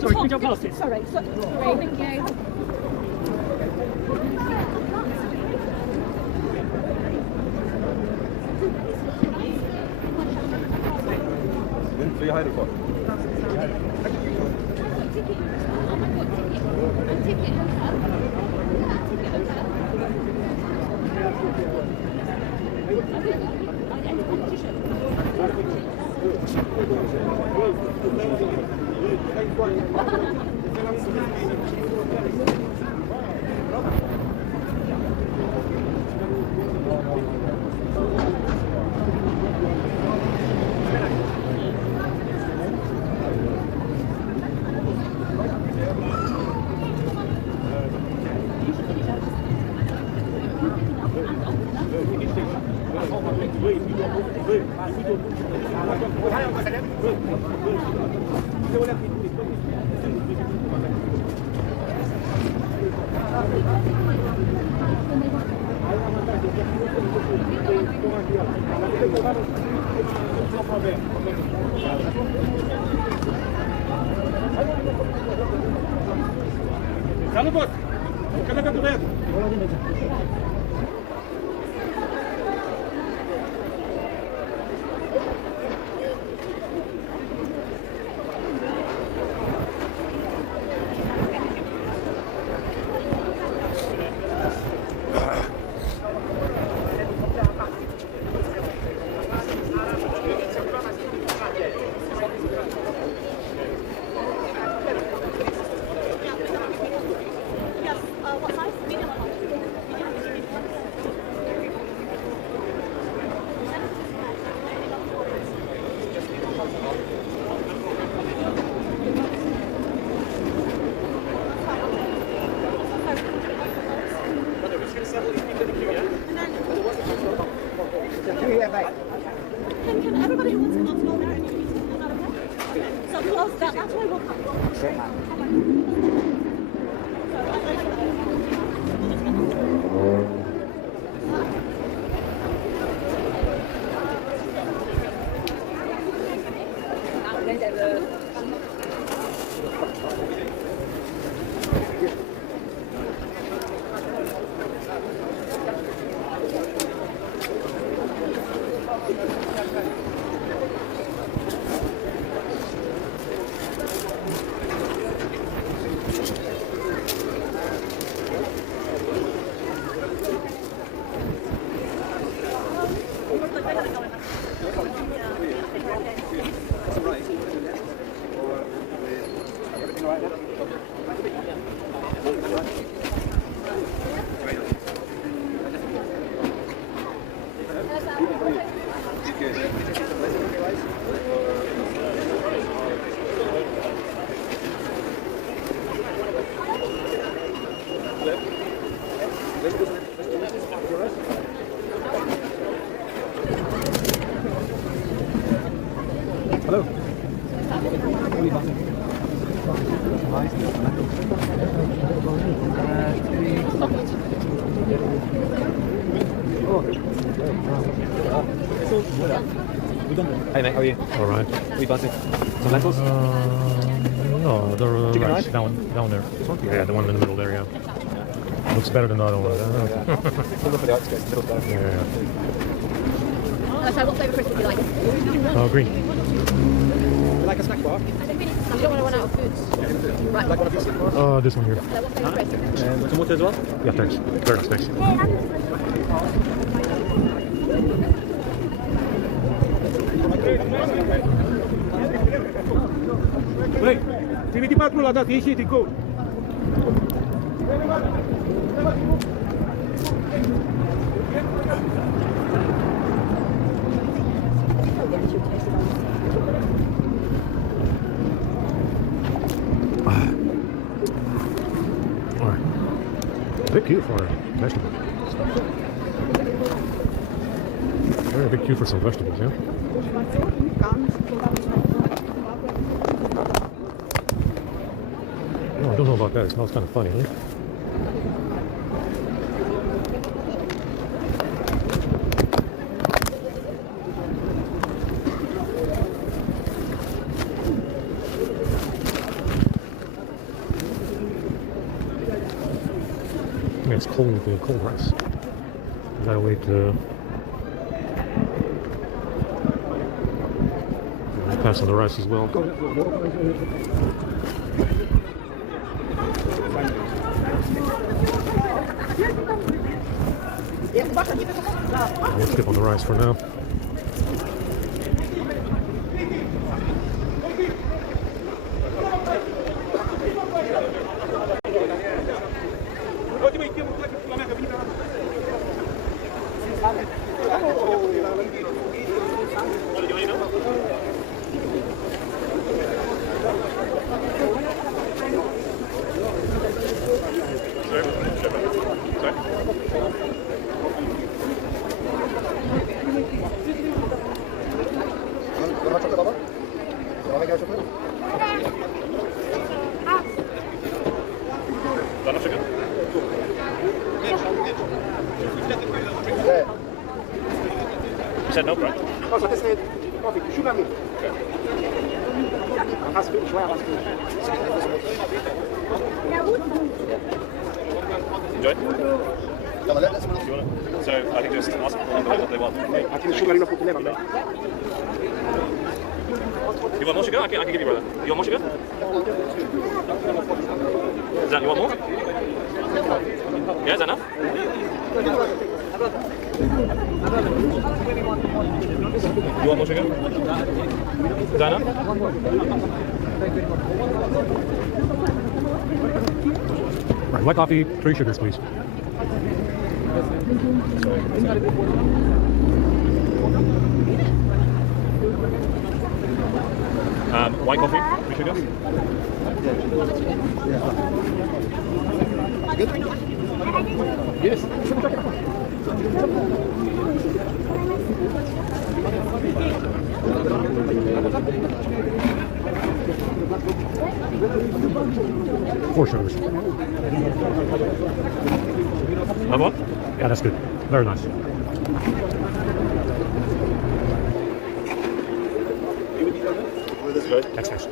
Sorry, can we jump past it? Sorry, thank you. Wie heilig voor? Salut, Cât de durează? Can everybody who wants to come on there and you can not okay? So close that. That's why we'll come. Hello. Hey mate, how are you? All right. What are you buzzing? Some lentils? No, the Chicken rice rice? down there. Yeah, the one in the middle there. Yeah. Looks better than the other one. We'll look for the outskirts, the middle's better. Yeah. So what flavour crisp would you like? Oh, green. You like a snack bar? You don't want to run out of food. Right. Like one of these? This one here. So what flavour crisp? And some water as well? Yeah, thanks. Very nice, thanks. Băi, trimite patrul la dat, ieși tricou. All right. A bit cute for a vegetable. Very big cute for some vegetables, yeah? No, I don't know about that. It smells kind of funny, huh? I mean, it's cold rice. You gotta wait pass on the rice as well. We'll skip on the rice for now. said no, right? No, so this is coffee, sugar milk. Has finished, why has finished? Enjoy. Yeah, but let's You want it? So I can just ask them what they want. I think sugar enough to never make. You want more sugar? I can give you, brother. You want more sugar? Is that, you want more? Yeah, is that enough? You want more sugar? Is that enough? Right, white coffee, 3 sugars, please. White coffee, 3 sugars. Yes. 4 sugars. Another one? Yeah, that's good. Very nice. Good. That's nice.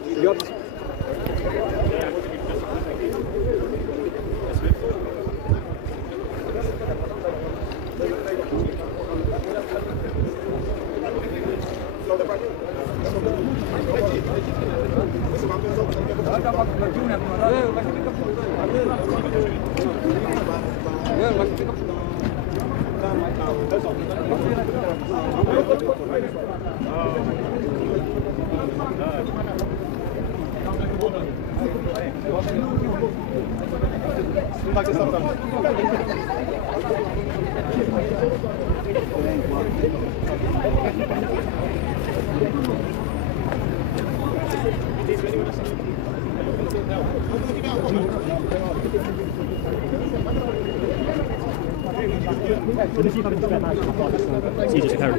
It's easy to carry.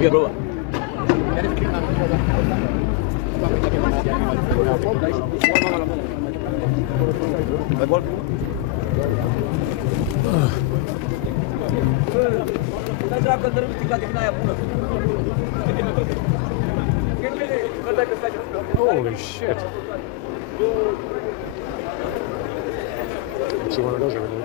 Yeah, bro. Holy shit. See one of those every day.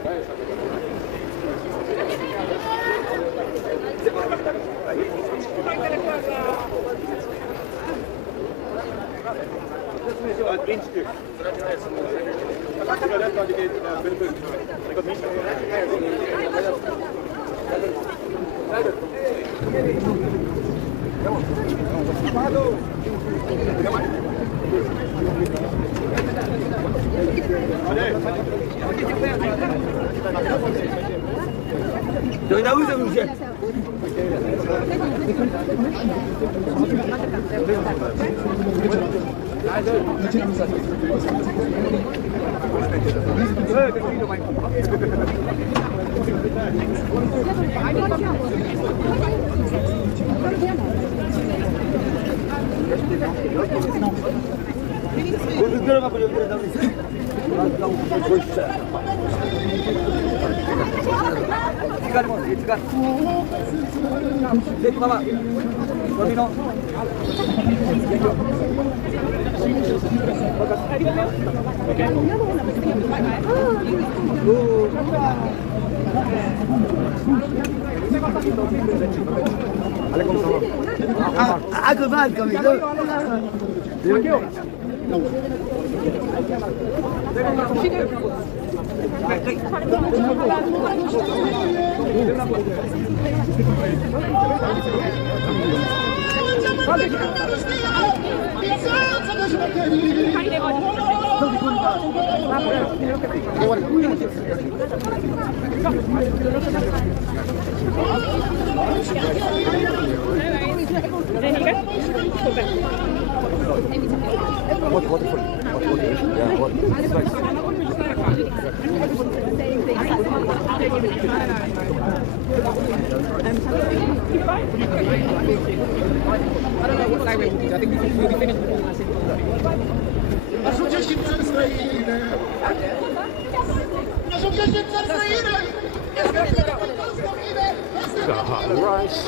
The hot rice.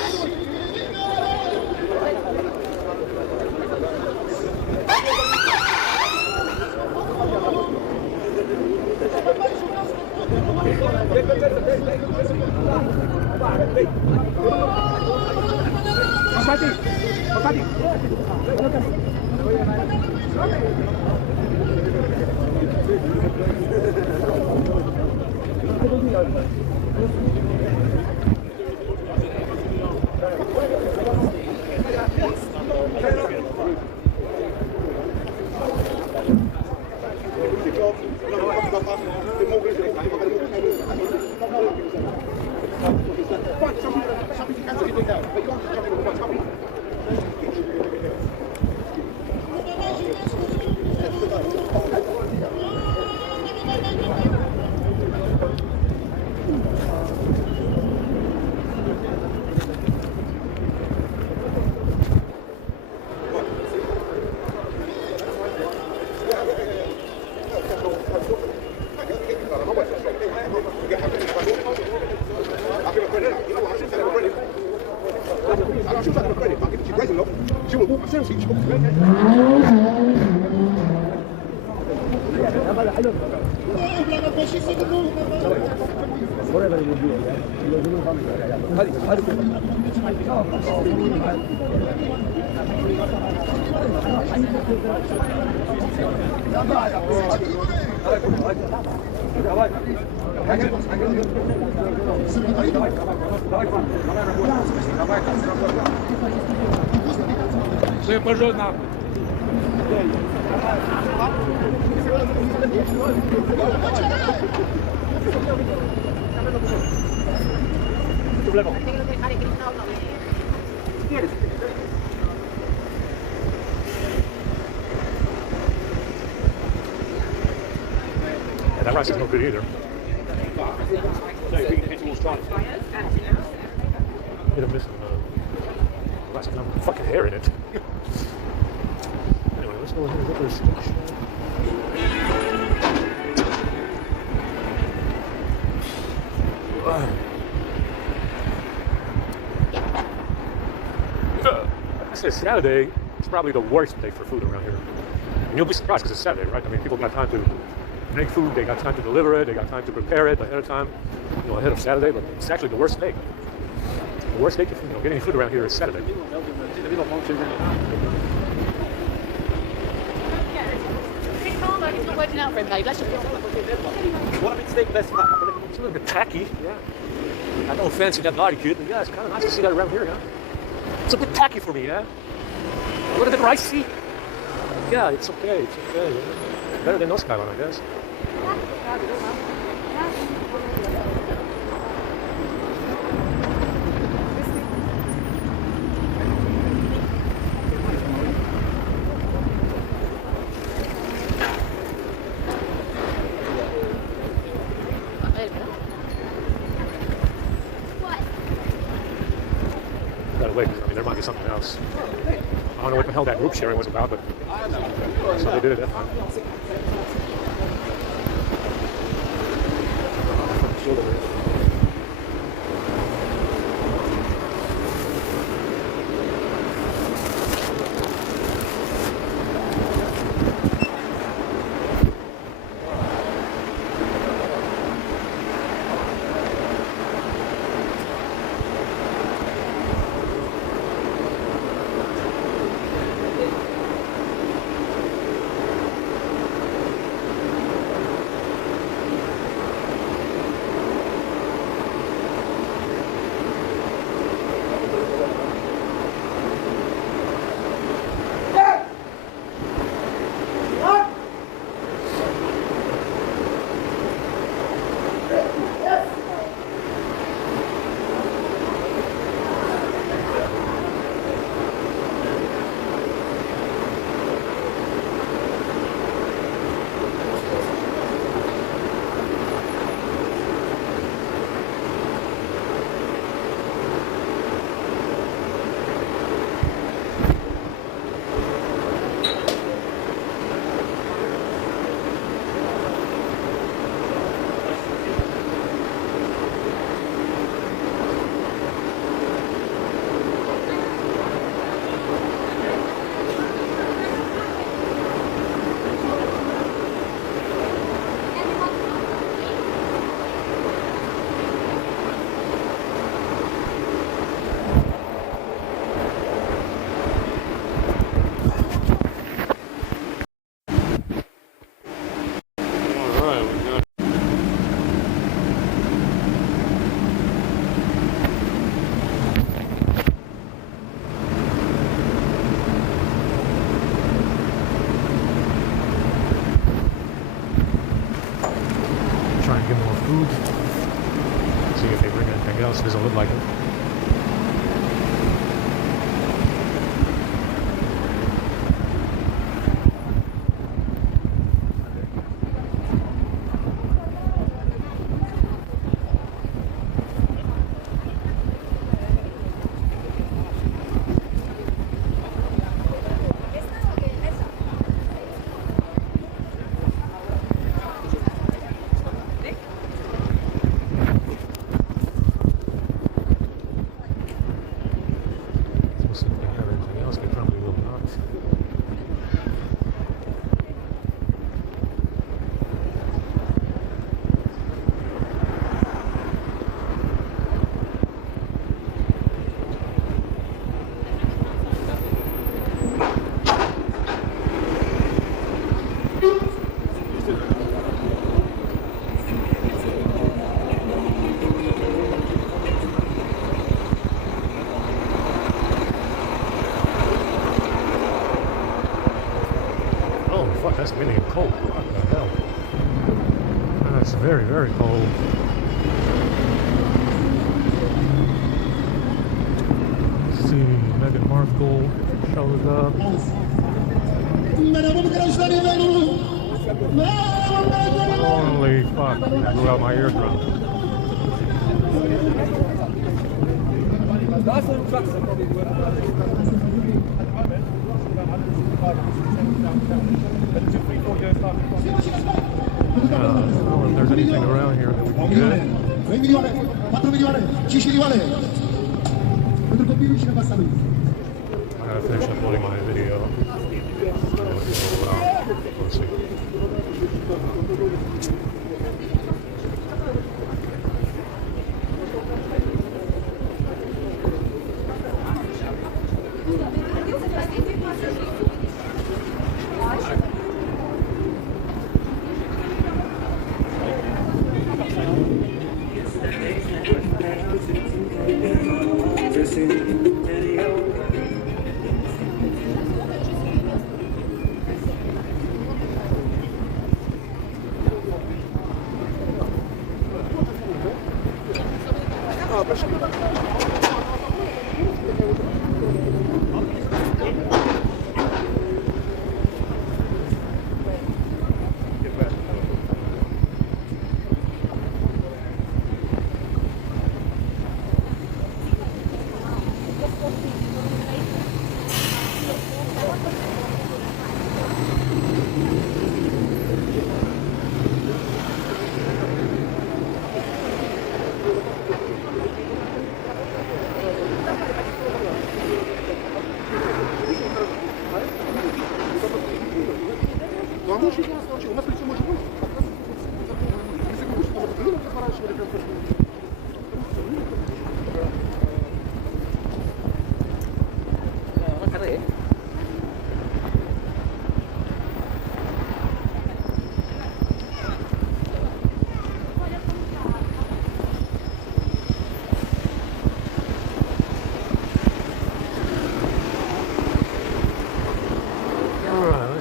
Yeah, that rice is no good either. Hit or miss on the rice with no fucking hair in it. Anyway, let's go ahead and get this fish. I say Saturday is probably the worst day for food around here. And you'll be surprised because it's Saturday, right? I mean, people got time to make food, they got time to deliver it, they got time to prepare it ahead of time, ahead of Saturday, but it's actually the worst day. The worst day to get any food around here is Saturday. It's not working out for him, babe. Let's just What a bit steak best for that. It's a little bit tacky, yeah. I don't fancy that body kid, but yeah, it's kind of nice to see that around here, yeah. It's a bit tacky for me, yeah. A little bit ricey. Yeah, it's okay, yeah. Better than no skyline, I guess. Gotta wait, I mean, there might be something else. I don't know what the hell that group sharing was about, but so they did it that time. food. See if they bring anything else. Doesn't look like it. So if they have anything else, they probably will not. Oh, fuck, that's windy and cold. What the hell? That's very, very cold. Let's see, Meghan Markle shows up. Holy fuck, I blew out my eardrum. I don't know if there's anything around here that we can get. I gotta finish uploading my video. Let's see.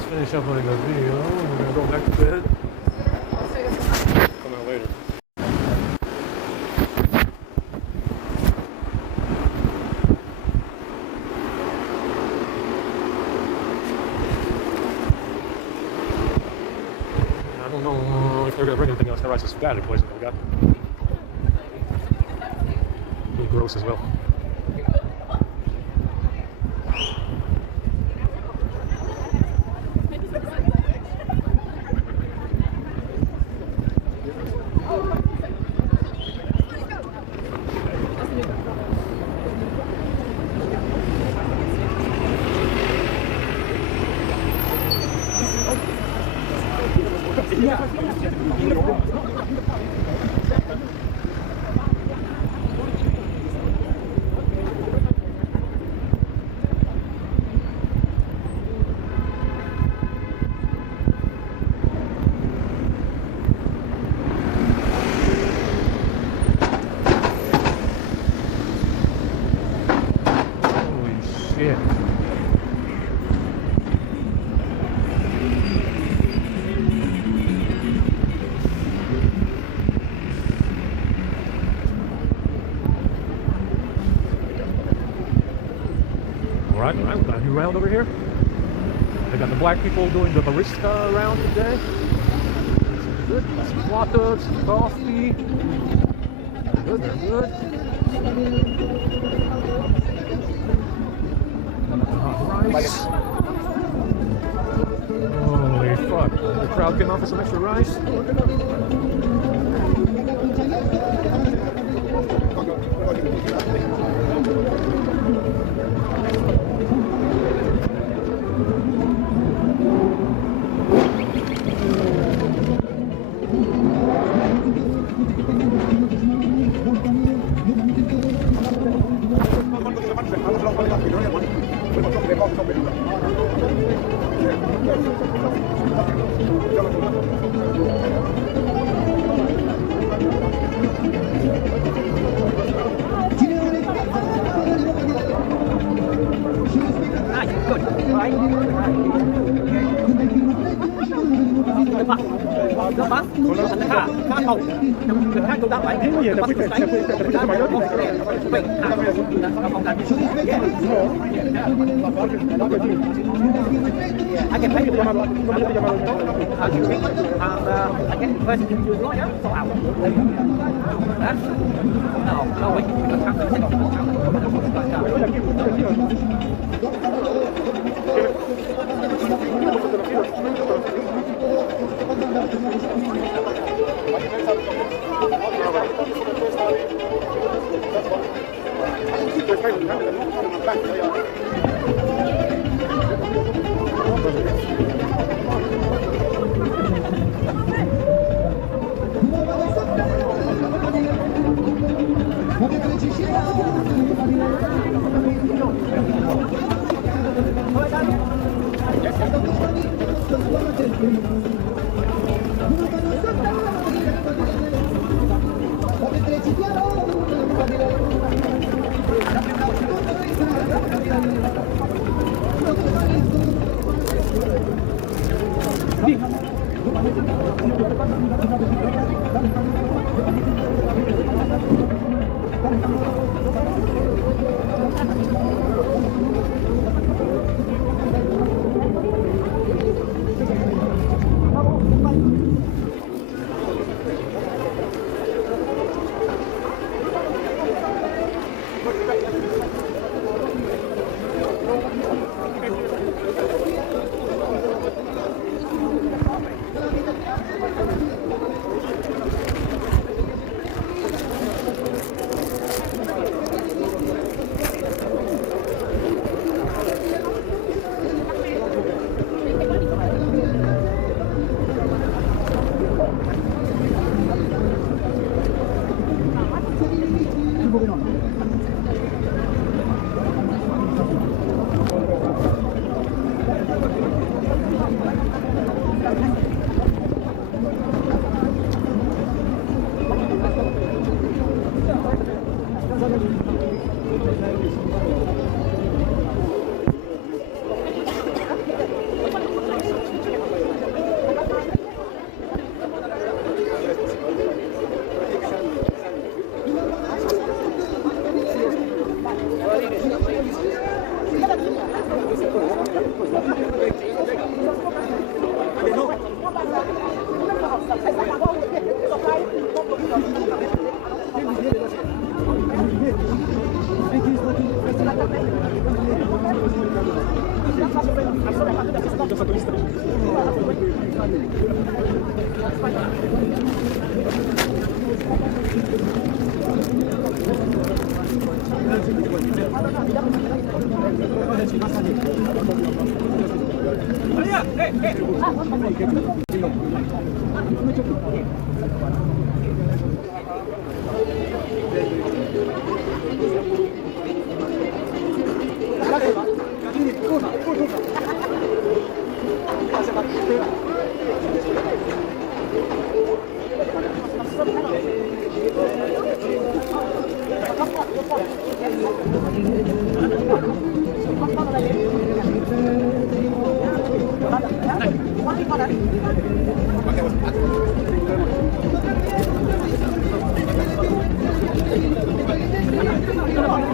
Finish uploading the video. We're gonna go back to bed. Come out later. I don't know if they're gonna bring anything else. That's just bad poison that we got. Pretty gross as well. Right, I've got a new round over here. I got the black people doing the barista round today. Good, some water, some coffee. Good, they're good. Hot rice. Holy fuck. The crowd came out for some extra rice. I can pay you I get the person to do it right now. No, we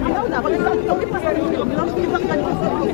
I know that, but it's not, don't give us anything. You know, give us money.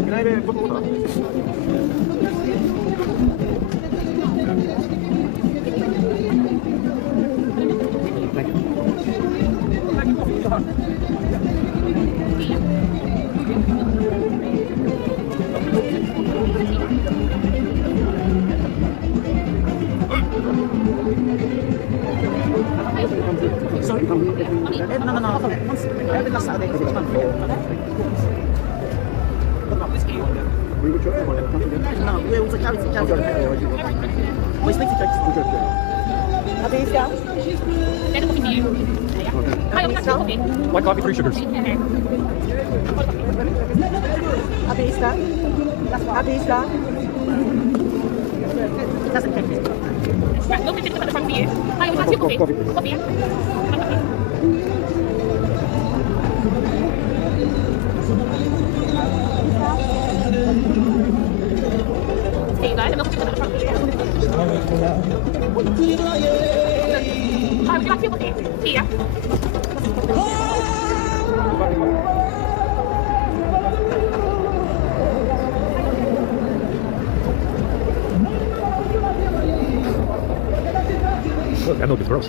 Can I have a bottle of water? Sorry? No. Every last Saturday. No, it was a charity. We speak to church. Abisca. Then coffee for you. Hi, I'm coffee. White coffee, 3 sugars. Abisca. Abisca. Doesn't take it. Right, no pictures at the front for you. Hi, I'm coffee. Coffee, yeah? There you go, and the milk pictures at the front for you. Hi, would you like tea or coffee? Tea, yeah? Look, that milk is gross.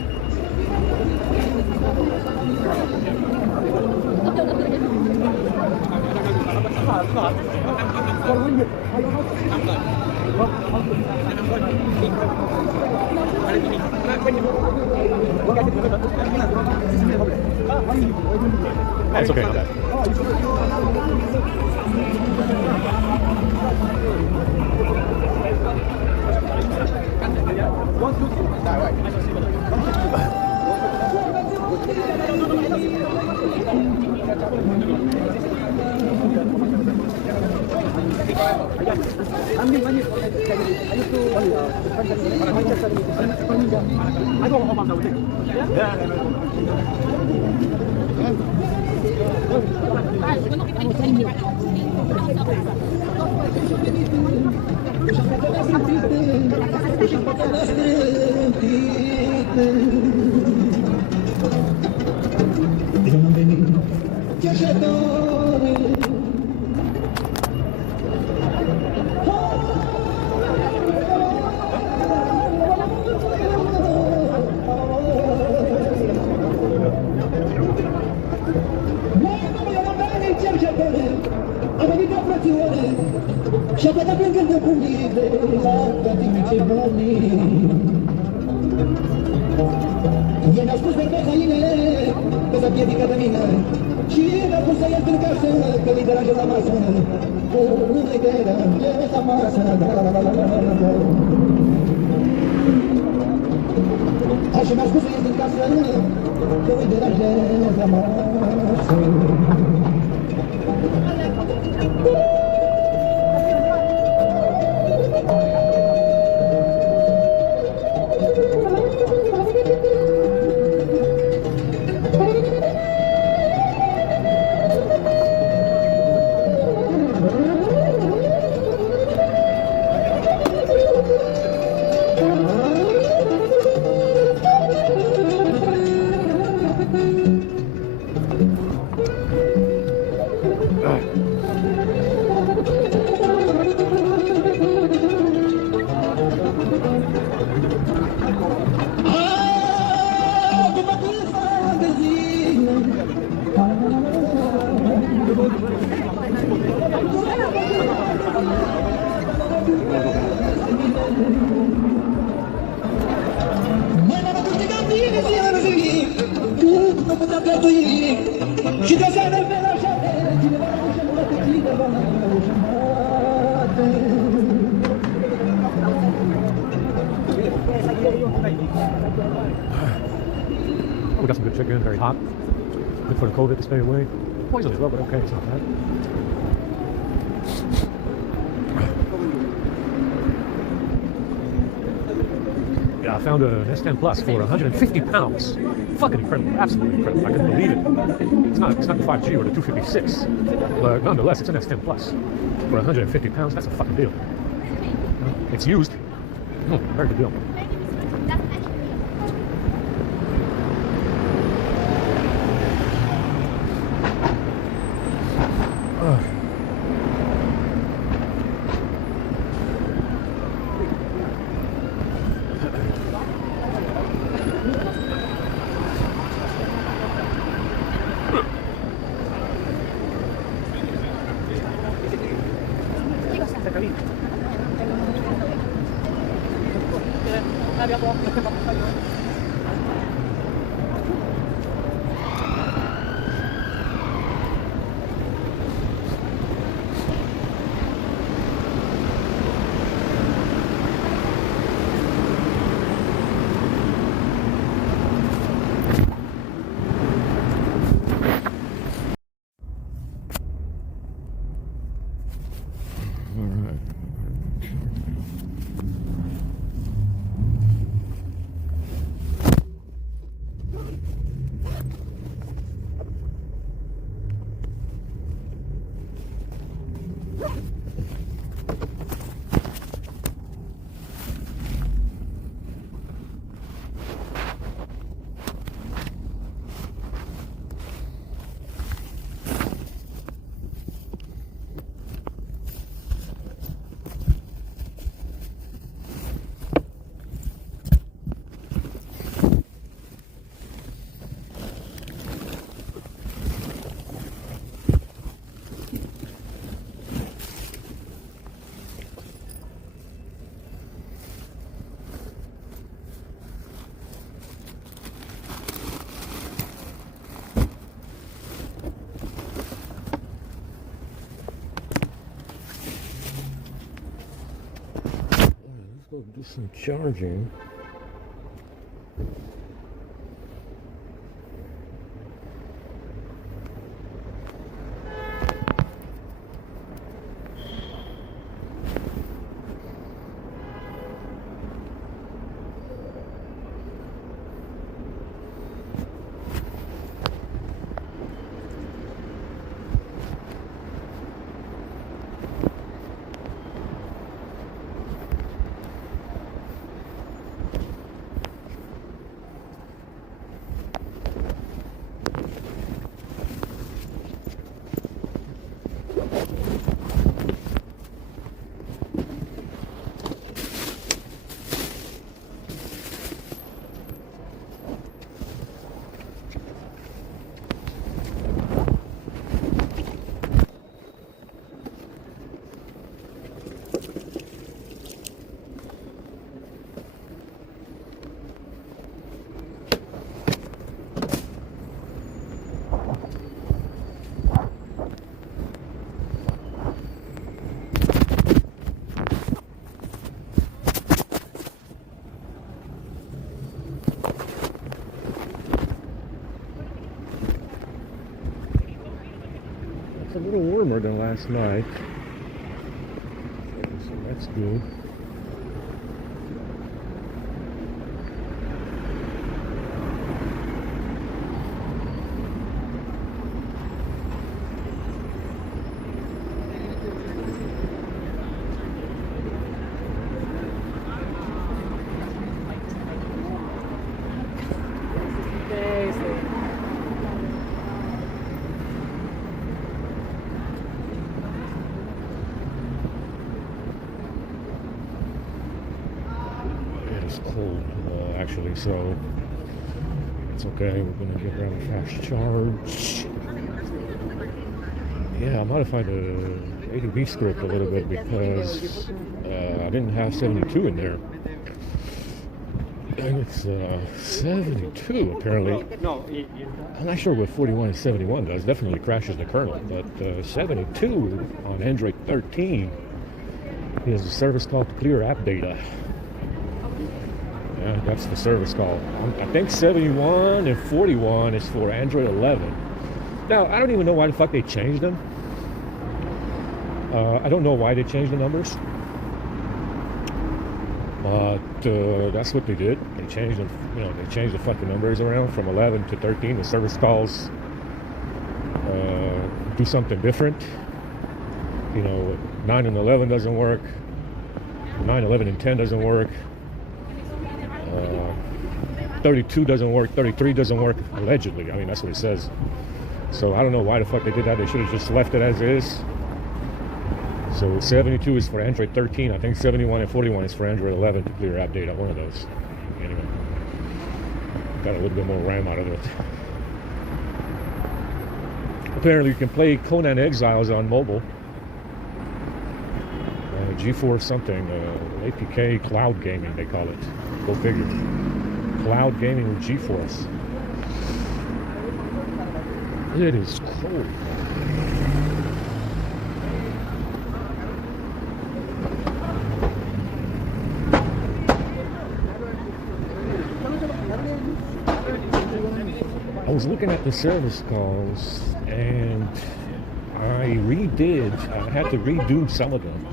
It's okay, not bad. Viene a spus per me haine, cosa piedica da mine, și la pus să-i în casă, că li deranjă la masă, nu li deranjă la masă, Așa mi-a spus să ies din casă, că li deranjă la masă. de-a căltuit și de seară pe la 7, cineva la ușă mă bate, cineva la ușă mă bate. We got some good chicken, very hot. Good for the COVID to stay away. Poison as well, but okay, it's not bad. Yeah, I found an S10 Plus for 150 pounds. Fucking incredible, absolutely incredible. I couldn't believe it. It's not the 5G or the 256, but nonetheless, it's an S10 Plus for 150 pounds. That's a fucking deal. It's used. Very good deal. Let's go do some charging. It's a little warmer than last night, so that's good. Cold actually, so it's okay. We're gonna get around a fast charge. Yeah, I modified the ADB script a little bit because I didn't have 72 in there. And it's 72 apparently. I'm not sure what 41 and 71 does. Definitely crashes the kernel, but 72 on Android 13 is a service call to clear app data. Yeah, that's the service call. I think 71 and 41 is for Android 11. Now, I don't even know why the fuck they changed them. I don't know why they changed the numbers. But that's what they did. They changed them, they changed the fucking numbers around from 11 to 13. The service calls do something different. 9 and 11 doesn't work. 9, 11, and 10 doesn't work. 32 doesn't work. 33 doesn't work, allegedly. I mean, that's what it says. So I don't know why the fuck they did that. They should have just left it as is. So 72 is for Android 13. I think 71 and 41 is for Android 11 to clear app data. One of those. Anyway, got a little bit more RAM out of it. Apparently, you can play Conan Exiles on mobile. GeForce something, APK cloud gaming they call it. Go figure. Cloud gaming with GeForce. It is cold. I was looking at the service calls and I had to redo some of them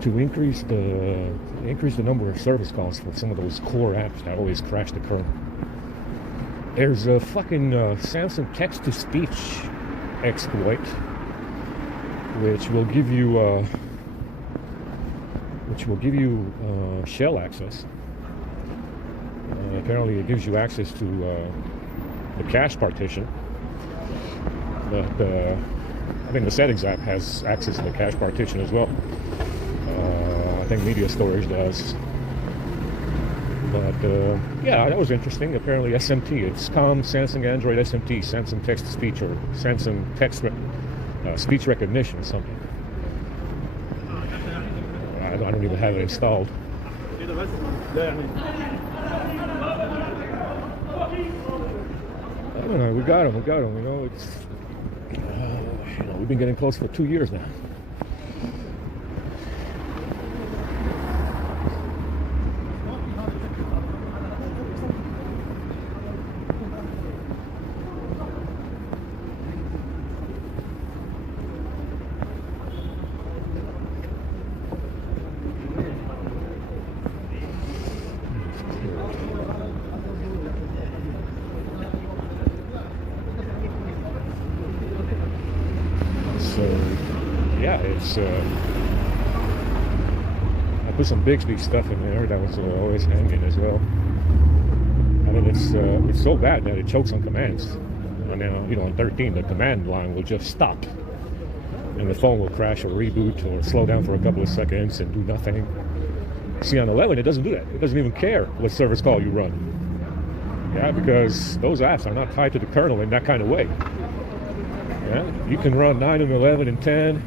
to increase the number of service calls for some of those core apps that always crash the kernel. There's a fucking Samsung text-to-speech exploit which will give you shell access. Apparently it gives you access to the cache partition, but I think the settings app has access to the cache partition as well. I think media storage does. But yeah, that was interesting. Apparently SMT, it's Samsung Android SMT, Samsung text-to-speech, or Samsung speech recognition or something. I don't even have it installed. I don't know, we got them. It's we've been getting close for 2 years now. I put some Bixby stuff in there that was always hanging as well. I mean, it's so bad that it chokes on commands. And then, on 13, the command line will just stop, and the phone will crash or reboot or slow down for a couple of seconds and do nothing. See, on 11, it doesn't do that. It doesn't even care what service call you run. Yeah, because those apps are not tied to the kernel in that kind of way. Yeah, you can run 9 and 11 and 10,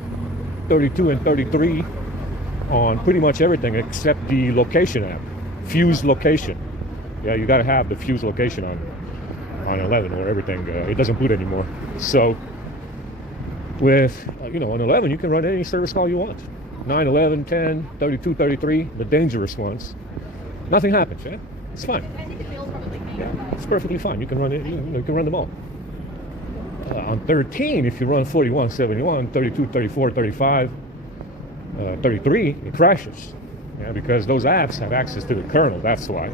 32 and 33 on pretty much everything except the location app, Fuse Location. Yeah, you got to have the Fuse Location on 11 or everything. It doesn't boot anymore. So with on 11, you can run any service call you want. 9, 11, 10, 32, 33, the dangerous ones. Nothing happens. Yeah, it's fine. Yeah, it's perfectly fine. You can run it. You can run them all. On 13, if you run 41, 71, 32, 34, 35, 33, it crashes. Yeah, because those apps have access to the kernel. That's why.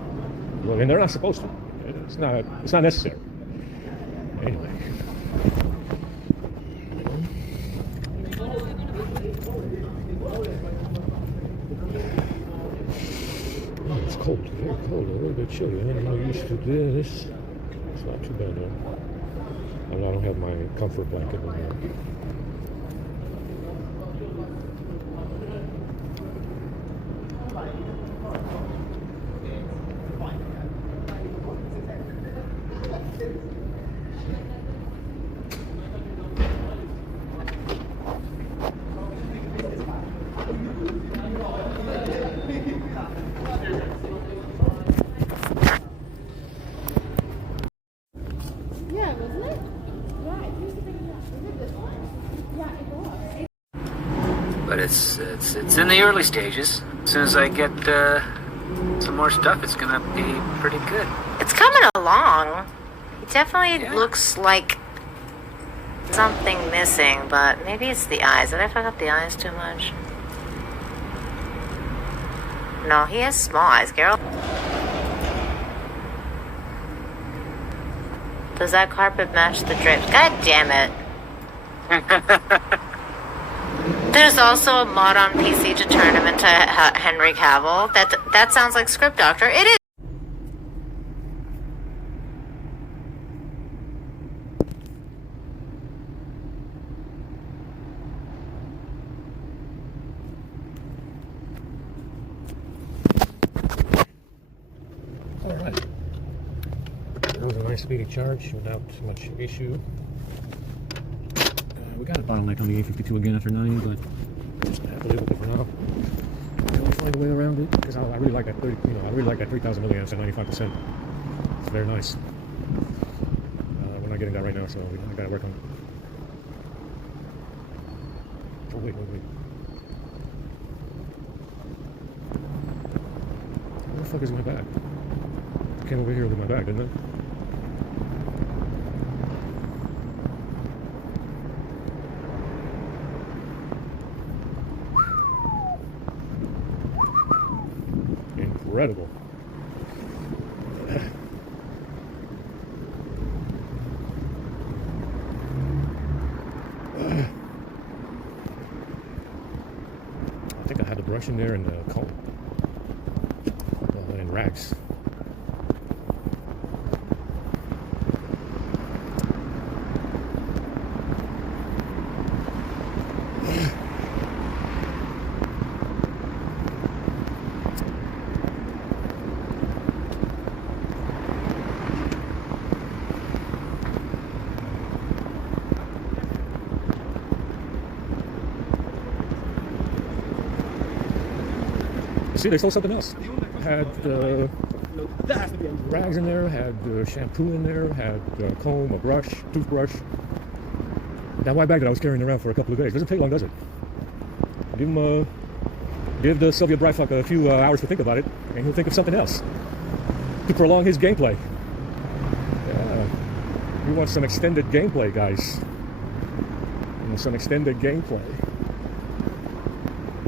Well, and they're not supposed to. It's not necessary. Anyway. Oh, it's cold. Very cold. A little bit chilly. I'm not used to this. It's not too bad though. I don't have my comfort blanket in here. but it's in the early stages. As soon as I get some more stuff, it's gonna be pretty good. It's coming along. It definitely looks like something missing, but maybe it's the eyes. Did I fuck up the eyes too much? No, he has small eyes, Carol. Does that carpet match the drapes? God damn it. There's also a mod on PC to turn him into Henry Cavill. That sounds like Script Doctor. It is. All right. That was a nice speedy charge without too much issue. We got a bottleneck on the A52 again after 90, but just have to live with it for now. We'll find a way around it because I really like that 30. I really like that 3,000 milliamps at 95%. It's very nice. We're not getting that right now, so we gotta work on it. Oh wait. Where the fuck is my bag? I came over here with my bag, didn't I? Incredible. I think I had the brush in there and the comb and rags. See, they sold something else. Had rags in there, had shampoo in there, had a comb, a brush, toothbrush. That white bag that I was carrying around for a couple of days doesn't take long, does it? Give the Soviet Brightfuck a few hours to think about it, and he'll think of something else to prolong his gameplay. Yeah, we want some extended gameplay, guys. We want some extended gameplay.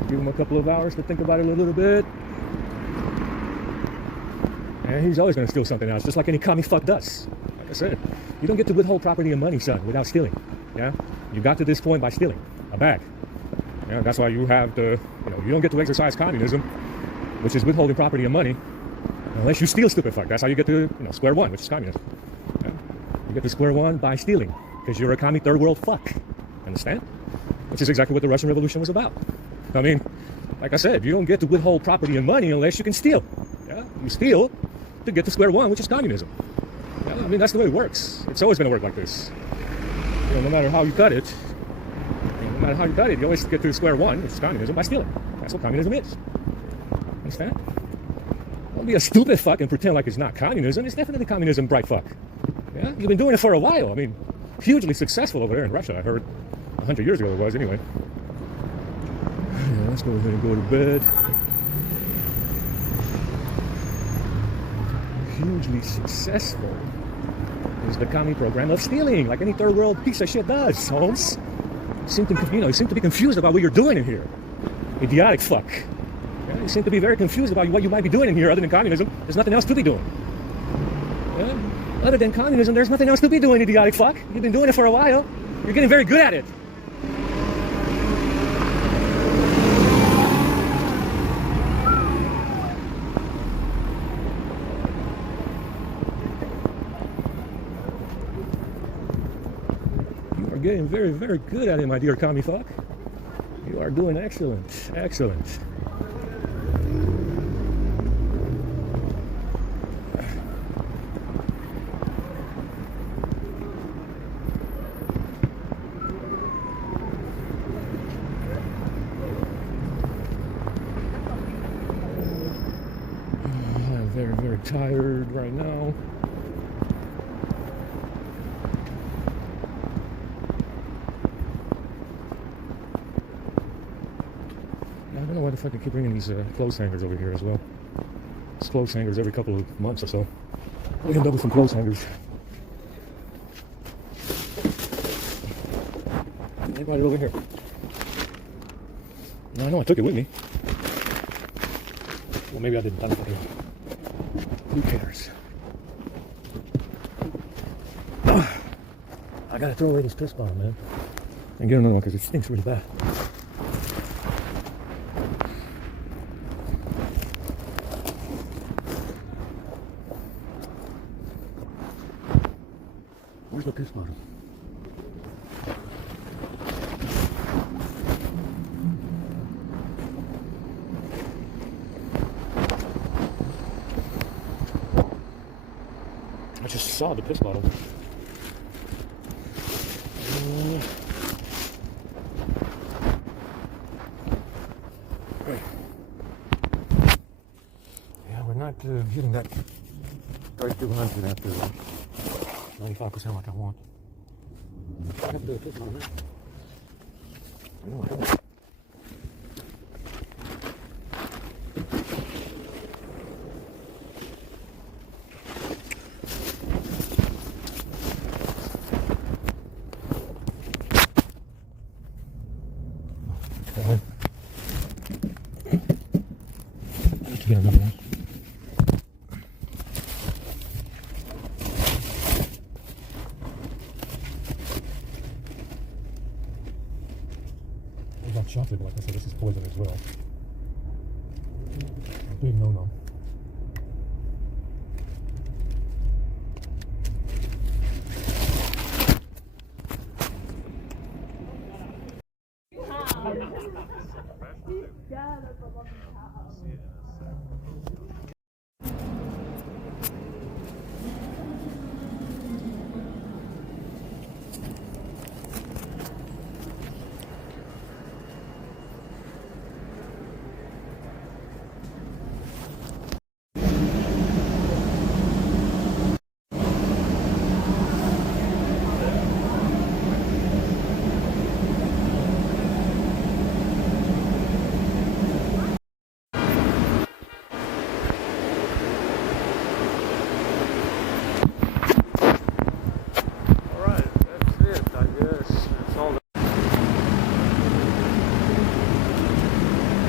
Give him a couple of hours to think about it a little bit. And he's always going to steal something else, just like any commie fuck does. Like I said, you don't get to withhold property and money, son, without stealing. Yeah? You got to this point by stealing a bag. Yeah, that's why you have the, you don't get to exercise communism, which is withholding property and money, unless you steal, stupid fuck. That's how you get to, square one, which is communism. Yeah? You get to square one by stealing, because you're a commie third world fuck. Understand? Which is exactly what the Russian Revolution was about. I mean, like I said, you don't get to withhold property and money unless you can steal. Yeah? You steal to get to square one, which is communism. Yeah? I mean, that's the way it works. It's always going to work like this. No matter how you cut it, you always get to square one, which is communism, by stealing. That's what communism is. Understand? Don't be a stupid fuck and pretend like it's not communism. It's definitely communism, bright fuck. Yeah? You've been doing it for a while. I mean, hugely successful over there in Russia. I heard 100 years ago it was, anyway. Yeah, let's go ahead and go to bed. Hugely successful is the commie program of stealing, like any third world piece of shit does, Holmes. You seem to be confused about what you're doing in here. Idiotic fuck. Yeah, you seem to be very confused about what you might be doing in here other than communism. There's nothing else to be doing. Yeah? Other than communism, there's nothing else to be doing, idiotic fuck. You've been doing it for a while. You're getting very good at it. Getting very, very good at it, my dear commie fuck. You are doing excellent, excellent. I'm very, very tired right now. if I can keep bringing these clothes hangers over here as well. It's clothes hangers every couple of months or so. We can double some clothes hangers. Anybody over here? No, I know I took it with me. Well, maybe I didn't. I don't know. Who cares? I gotta throw away this piss bottle, man. And get another one because it stinks really bad. Where's the piss bottle? I just saw the piss bottle. Yeah, we're not hitting that 3200 after 95% like I want. I have to do a piss bottle now. I know I have. Get another one. We got chocolate, like I said, this is poison as well. A big no-no.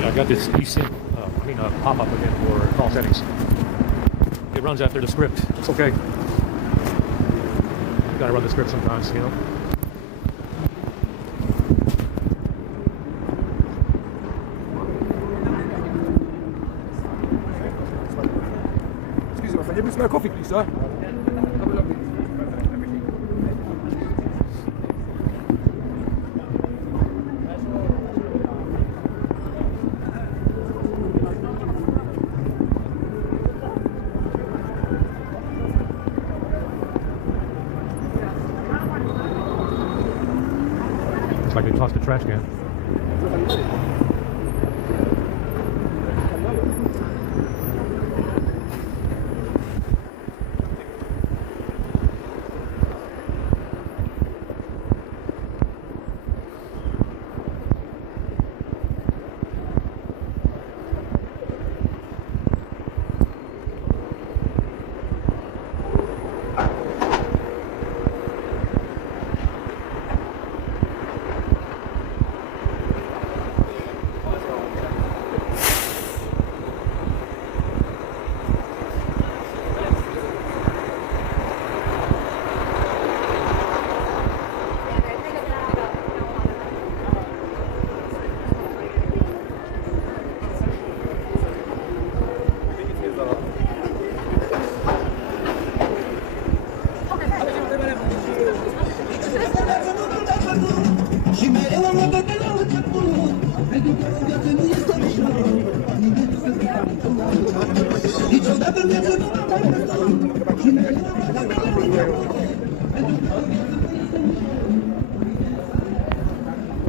I got this eSIM pop-up again for call settings. It runs after the script. It's okay. You gotta run the script sometimes, you know. Excuse me, my friend. You smell coffee, please, sir? Have a lovely. It's like they tossed the trash can.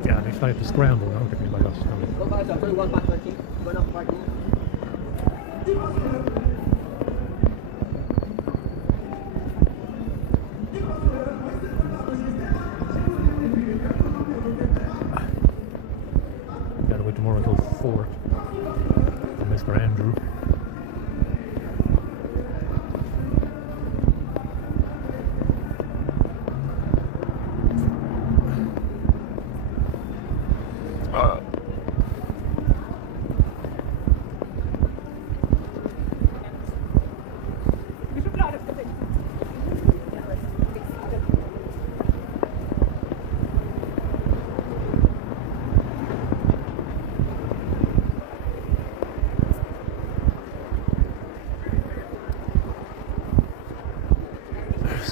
Yeah, they started to scramble. I don't think anybody else is coming. Gotta wait tomorrow until 4.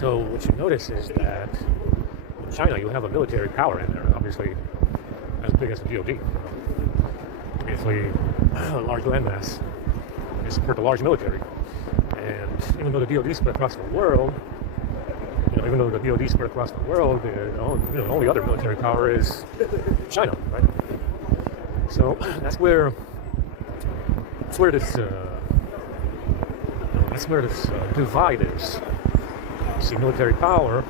So what you notice is that in China you have a military power in there, obviously as big as the DoD. Obviously, a large landmass. They support a large military. And even though the DoD spread across the world, the only other military power is China, right? So that's where this divide is. You see military power,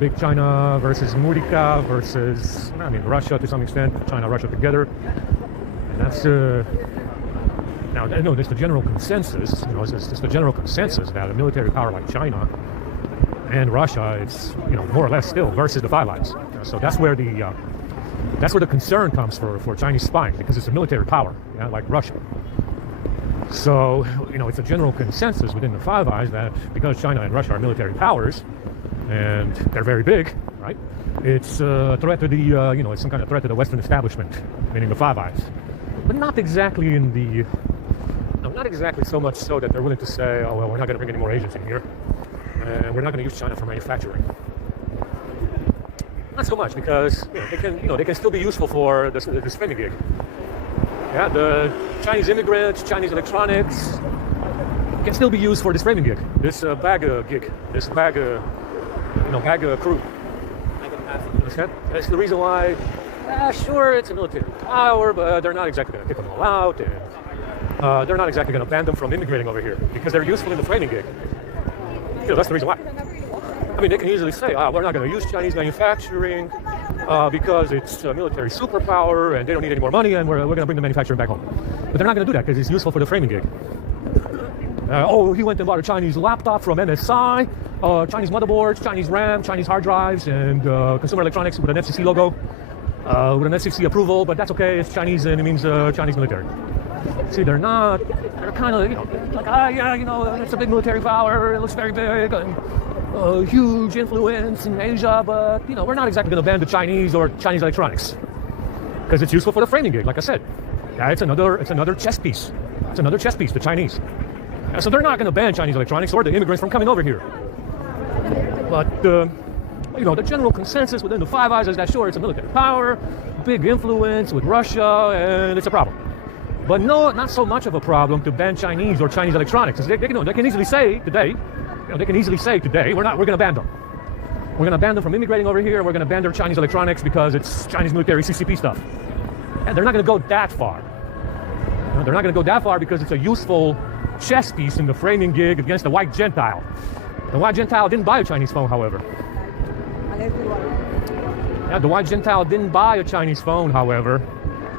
big China versus Murika versus, Russia to some extent, China, Russia together. And that's, now, I know there's the general consensus, it's the general consensus that a military power like China and Russia is, more or less still versus the Five Eyes. So that's where the concern comes for Chinese spying, because it's a military power, like Russia. So, it's a general consensus within the Five Eyes that because China and Russia are military powers, and they're very big, right? It's a threat to the, it's some kind of threat to the Western establishment, meaning the Five Eyes. But not exactly not exactly so much so that they're willing to say, oh, well, we're not going to bring any more agents in here, and we're not going to use China for manufacturing. Not so much, because they can still be useful for the spending gig. Yeah, the Chinese immigrants, Chinese electronics can still be used for this framing gig, this bag gig, this bag crew. Understand? That's the reason why. Sure, it's a military power, but they're not exactly going to kick them all out, and they're not exactly going to ban them from immigrating over here because they're useful in the framing gig. That's the reason why. They can easily say, we're not going to use Chinese manufacturing because it's a military superpower and they don't need any more money, and we're going to bring the manufacturing back home. But they're not going to do that because it's useful for the framing gig. He went and bought a Chinese laptop from MSI, Chinese motherboards, Chinese RAM, Chinese hard drives, and consumer electronics with an FCC logo, with an FCC approval, but that's okay, it's Chinese and it means Chinese military. See, they're kind of, it's a big military power, it looks very big, and huge influence in Asia, but, we're not exactly going to ban the Chinese or Chinese electronics, because it's useful for the framing gig, like I said. Yeah, it's another chess piece. It's another chess piece, the Chinese. So they're not going to ban Chinese electronics or the immigrants from coming over here. But, the general consensus within the Five Eyes is that, sure, it's a military power, big influence with Russia, and it's a problem. But no, not so much of a problem to ban Chinese or Chinese electronics. They can easily say today, we're going to ban them. We're going to ban them from immigrating over here. We're going to ban their Chinese electronics because it's Chinese military CCP stuff. And they're not going to go that far. They're not going to go that far because it's a useful chess piece in the framing gig against the white Gentile. The white Gentile didn't buy a Chinese phone, however. Yeah, the white Gentile didn't buy a Chinese phone, however.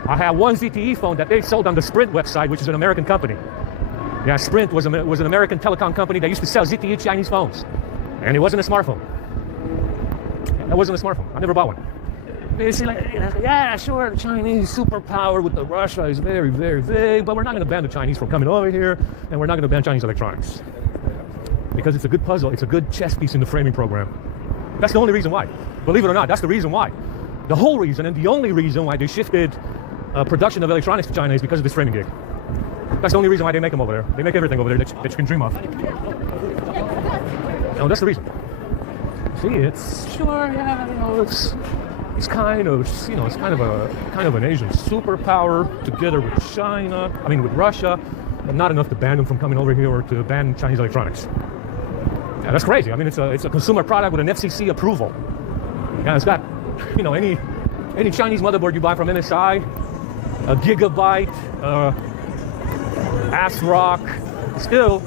I have one ZTE phone that they sold on the Sprint website, which is an American company. Yeah, Sprint was an American telecom company that used to sell ZTE Chinese phones. And it wasn't a smartphone. That wasn't a smartphone. I never bought one. They say, sure, the Chinese superpower with the Russia is very, very big, but we're not going to ban the Chinese from coming over here, and we're not going to ban Chinese electronics. Because it's a good puzzle, it's a good chess piece in the framing program. That's the only reason why. Believe it or not, that's the reason why. The whole reason and the only reason why they shifted production of electronics to China is because of this framing gig. That's the only reason why they make them over there. They make everything over there that you can dream of. That's the reason. See, it's sure, it's kind of an Asian superpower together with China. With Russia, but not enough to ban them from coming over here or to ban Chinese electronics. Yeah, that's crazy. It's a consumer product with an FCC approval. Yeah, it's got, any Chinese motherboard you buy from MSI, a Gigabyte, ASRock, still,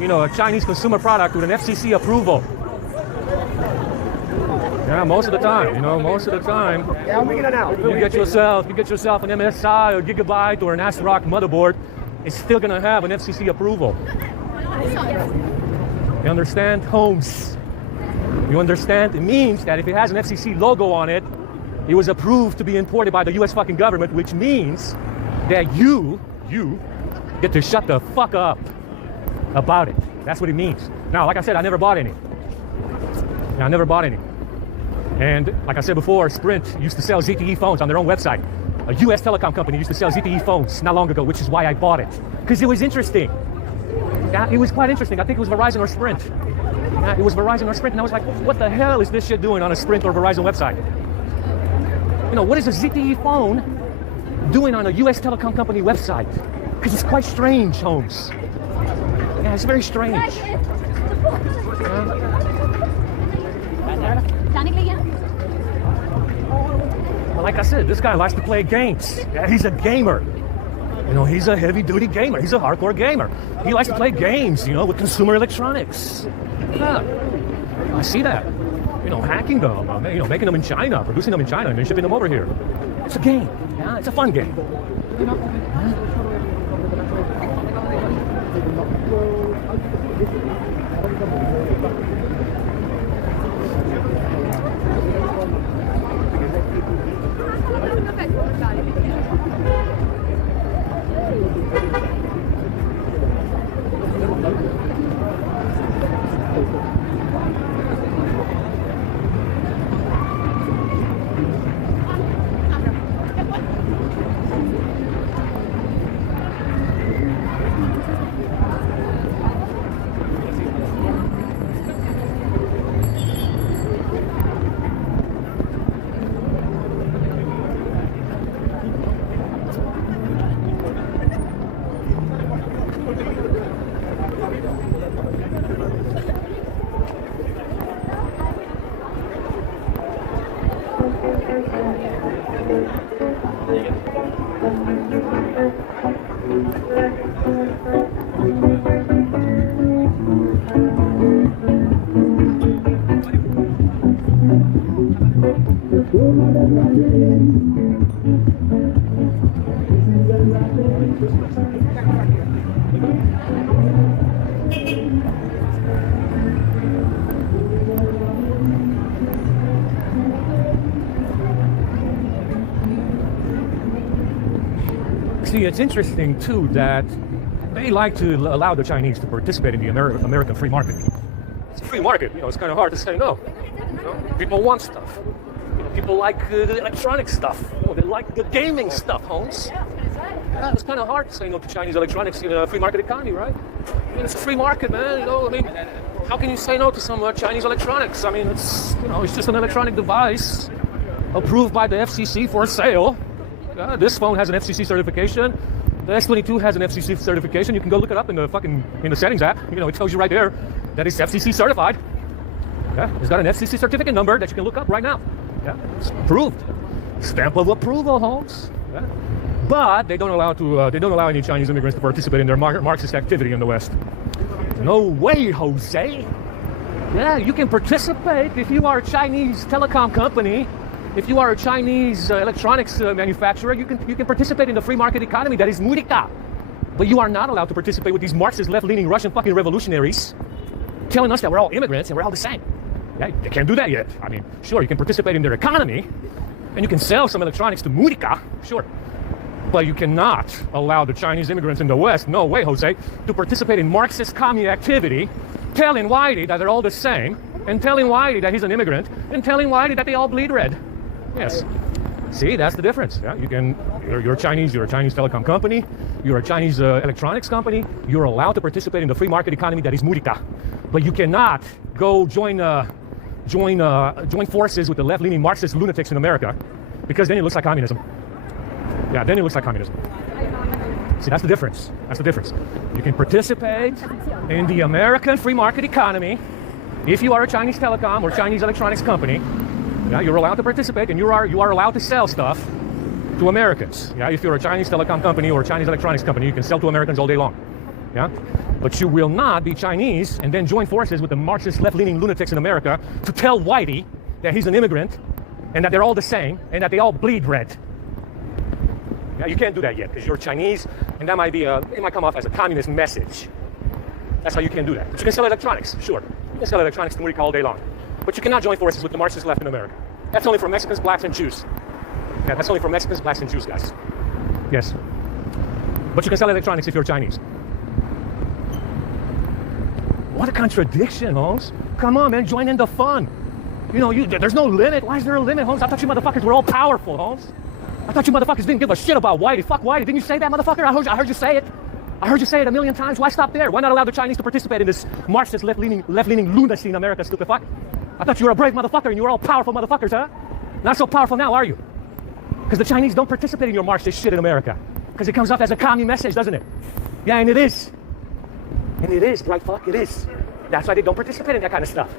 a Chinese consumer product with an FCC approval. Yeah, most of the time, Yeah, I'm making it now. You get yourself an MSI or Gigabyte or an ASRock motherboard, it's still gonna have an FCC approval. You understand, Holmes? You understand? It means that if it has an FCC logo on it, it was approved to be imported by the US fucking government, which means that you get to shut the fuck up about it. That's what it means. Now, like I said, I never bought any. And like I said before, Sprint used to sell ZTE phones on their own website. A US telecom company used to sell ZTE phones not long ago, which is why I bought it. Because it was interesting. Yeah, it was quite interesting. I think it was Verizon or Sprint. It was Verizon or Sprint, and I was like, what the hell is this shit doing on a Sprint or Verizon website? You know, what is a ZTE phone doing on a US telecom company website? Because it's quite strange, Holmes. Yeah, it's very strange. Well, like I said, this guy likes to play games. Yeah, he's a gamer. You know, he's a heavy-duty gamer. He's a hardcore gamer. He likes to play games, you know, with consumer electronics. Yeah, I see that. You know, hacking them, you know, making them in China, producing them in China, and then shipping them over here. It's a game. Yeah, it's a fun game. You know? See, it's interesting too that they like to allow the Chinese to participate in the American free market. It's a free market, you know, it's kind of hard to say no. You know, people want stuff. You know, people like the electronic stuff. You know, they like the gaming stuff, Holmes. Yeah, it's kind of hard to say no to Chinese electronics in a free market economy, right? I mean, it's a free market, man. You know, I mean, how can you say no to some Chinese electronics? I mean, it's, you know, it's just an electronic device approved by the FCC for sale. This phone has an FCC certification. The S22 has an FCC certification. You can go look it up in the settings app. You know, it tells you right there that it's FCC certified. Yeah, it's got an FCC certificate number that you can look up right now. Yeah, it's approved. Stamp of approval, Holmes. Yeah. But they don't allow any Chinese immigrants to participate in their Marxist activity in the West. No way, Jose. Yeah, you can participate if you are a Chinese telecom company. If you are a Chinese electronics manufacturer, you can participate in the free market economy that is murika. But you are not allowed to participate with these Marxist left-leaning Russian fucking revolutionaries telling us that we're all immigrants and we're all the same. Yeah, they can't do that yet. I mean, sure, you can participate in their economy and you can sell some electronics to murika, sure. But you cannot allow the Chinese immigrants in the West, no way, Jose, to participate in Marxist commie activity, telling Whitey that they're all the same, and telling Whitey that he's an immigrant, and telling Whitey that they all bleed red. Yes. See, that's the difference. Yeah, you're Chinese, you're a Chinese telecom company, you're a Chinese electronics company, you're allowed to participate in the free market economy that is murika. But you cannot go join forces with the left-leaning Marxist lunatics in America, because then it looks like communism. Yeah, then it looks like communism. See, that's the difference. That's the difference. You can participate in the American free market economy if you are a Chinese telecom or Chinese electronics company. Yeah, you're allowed to participate, and you are allowed to sell stuff to Americans. Yeah, if you're a Chinese telecom company or a Chinese electronics company, you can sell to Americans all day long. Yeah, but you will not be Chinese and then join forces with the Marxist left-leaning lunatics in America to tell Whitey that he's an immigrant and that they're all the same and that they all bleed red. Yeah, you can't do that yet because you're Chinese, and that might be it might come off as a communist message. That's how you can do that. But you can sell electronics, sure. You can sell electronics to America all day long. But you cannot join forces with the Marxist left in America. That's only for Mexicans, blacks, and Jews. Yeah, that's only for Mexicans, blacks, and Jews, guys. Yes. But you can sell electronics if you're Chinese. What a contradiction, Holmes. Come on, man, join in the fun. You know, there's no limit. Why is there a limit, Holmes? I thought you motherfuckers were all powerful, Holmes. I thought you motherfuckers didn't give a shit about Whitey. Fuck Whitey. Didn't you say that, motherfucker? I heard you say it. I heard you say it a million times. Why stop there? Why not allow the Chinese to participate in this Marxist left-leaning lunacy in America, stupid fuck? I thought you were a brave motherfucker and you were all powerful motherfuckers, huh? Not so powerful now, are you? Because the Chinese don't participate in your Marxist shit in America. Because it comes off as a commie message, doesn't it? Yeah, and it is. And it is, right fuck, it is. That's why they don't participate in that kind of stuff.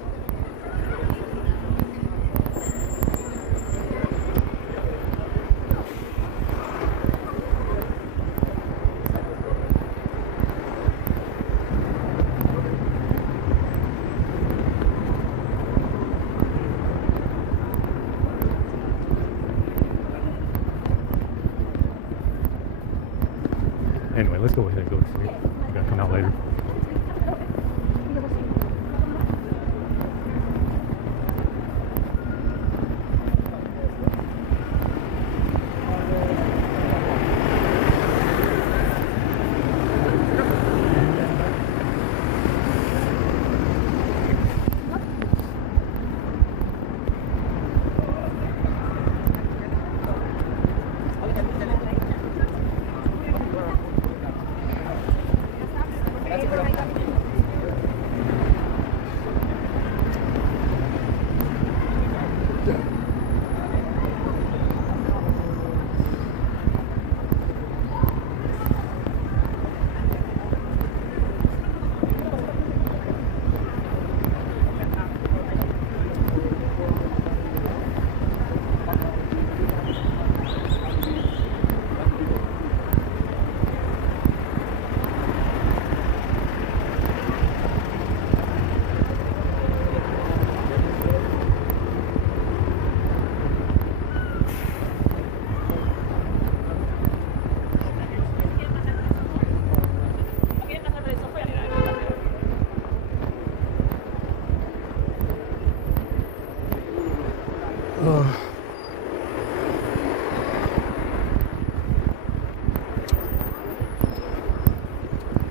Anyway, let's go ahead and go to sleep. I'm gonna come out later.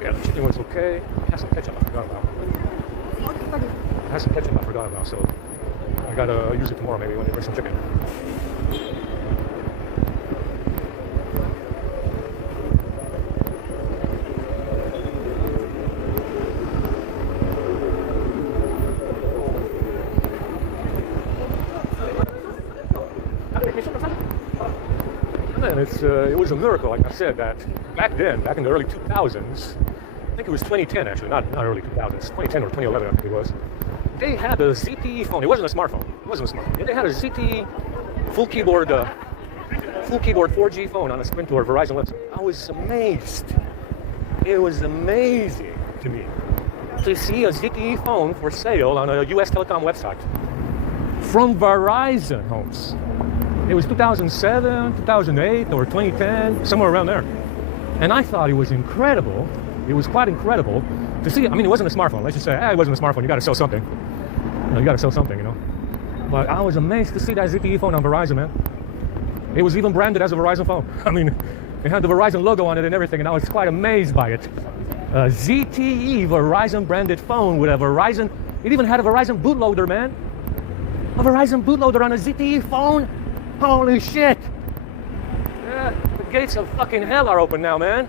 Yeah, the chicken was okay. It has some ketchup I forgot about. It has some ketchup I forgot about, so I gotta use it tomorrow maybe when they bring some chicken. And it was a miracle, like I said, that back then, back in the early 2000s, I think it was 2010 actually, not early 2000s, 2010 or 2011 I think it was, they had a ZTE phone. It wasn't a smartphone. It wasn't a smartphone. They had a ZTE full keyboard 4G phone on a Sprint or Verizon website. I was amazed. It was amazing to me to see a ZTE phone for sale on a US telecom website from Verizon homes. It was 2007, 2008, or 2010, somewhere around there. And I thought it was incredible. It was quite incredible to see. I mean, it wasn't a smartphone. Let's just say, it wasn't a smartphone. You got to sell something. You got to sell something, you know. But I was amazed to see that ZTE phone on Verizon, man. It was even branded as a Verizon phone. I mean, it had the Verizon logo on it and everything, and I was quite amazed by it. A ZTE Verizon branded phone with a Verizon. It even had a Verizon bootloader, man. A Verizon bootloader on a ZTE phone. Holy shit! Yeah, the gates of fucking hell are open now, man.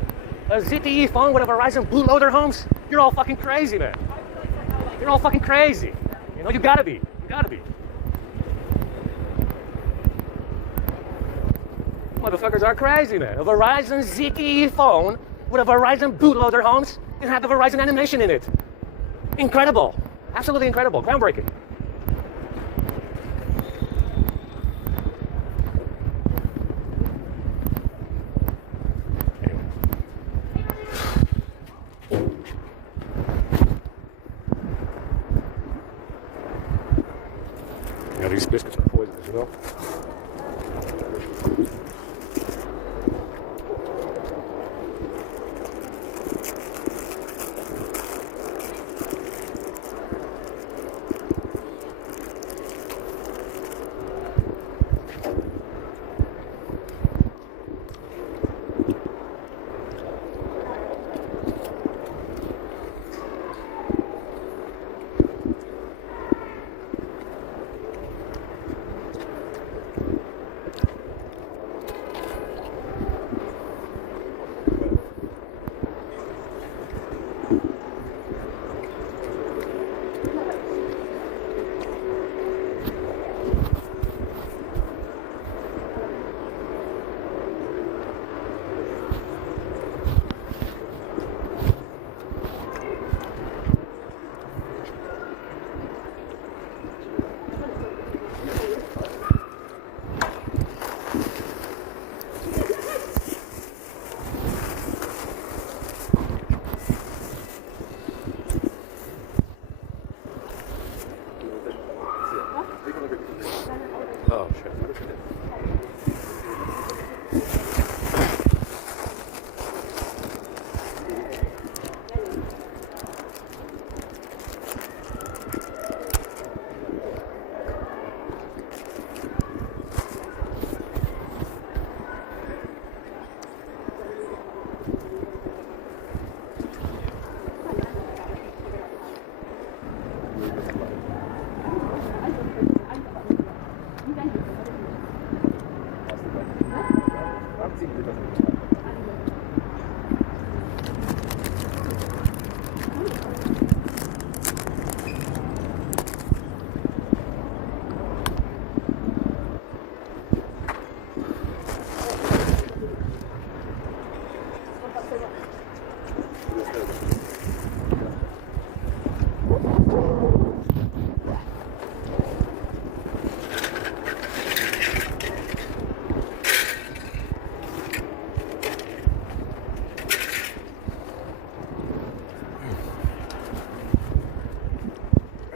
A ZTE phone with a Verizon bootloader, Holmes? You're all fucking crazy, man. You're all fucking crazy. You know, you gotta be. You gotta be. Motherfuckers are crazy, man. A Verizon ZTE phone with a Verizon bootloader, Holmes, and had the Verizon animation in it. Incredible. Absolutely incredible. Groundbreaking. Yeah, these biscuits are poisonous, you know?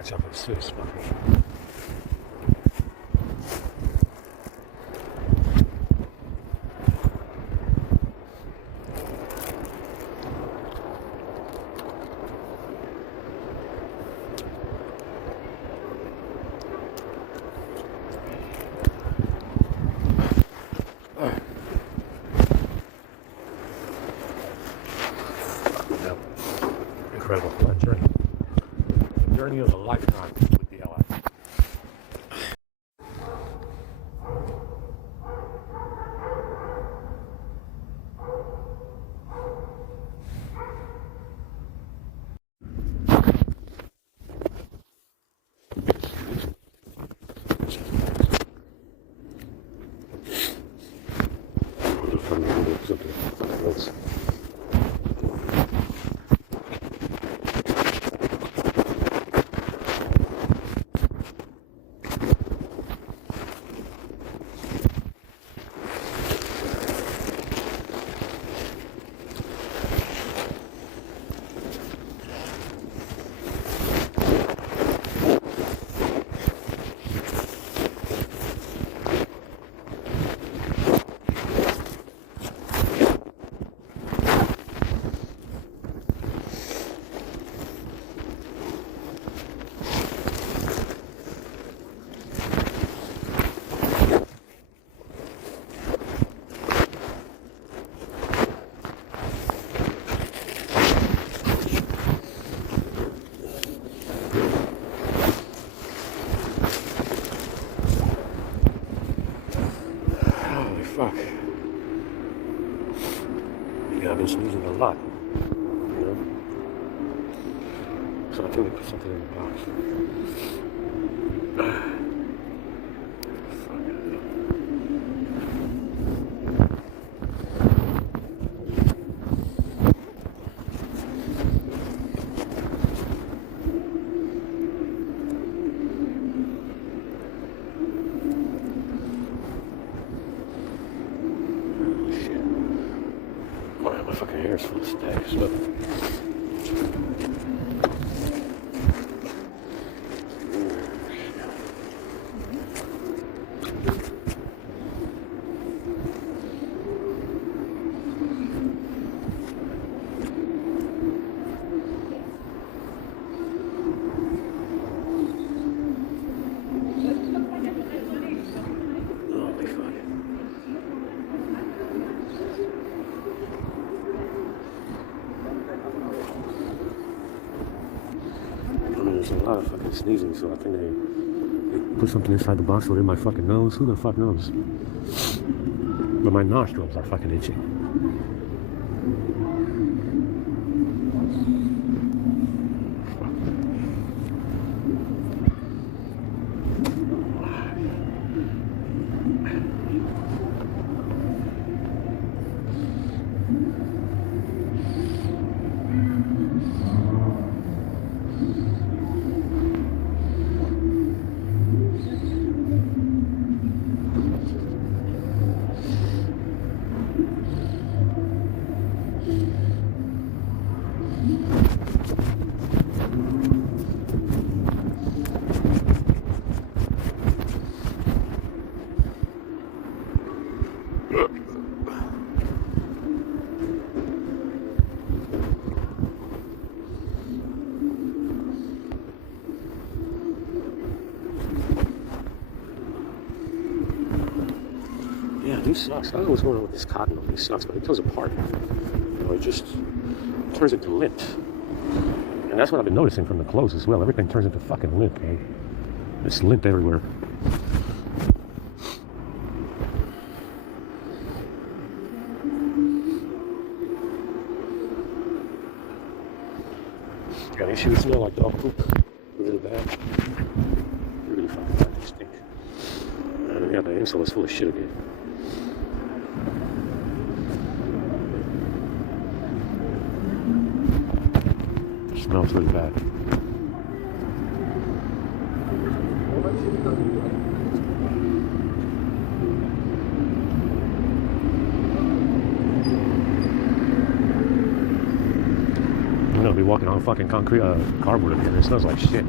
Catch up with Swiss. Incredible. What a journey. Journey of a lifetime with the LI. Fuck. Yeah, I've been sneezing a lot. You know? So I think we put something in the box. My fucking hair is full of stags. Look. Holy fuck. There's a lot of fucking sneezing, so I think they put something inside the box or in my fucking nose. Who the fuck knows? But my nostrils are fucking itchy. Yeah, these sucks. I don't know what's going on with this cotton on these socks, but it goes apart. You know, it just turns into lint. And that's what I've been noticing from the clothes as well. Everything turns into fucking lint, man. There's lint everywhere. Yeah, these shoes smell like dog poop. Really bad. Really fucking bad. They stink. Yeah, the insole is full of shit again. It smells really bad. I'm gonna be walking on fucking concrete, cardboard again. It smells like shit.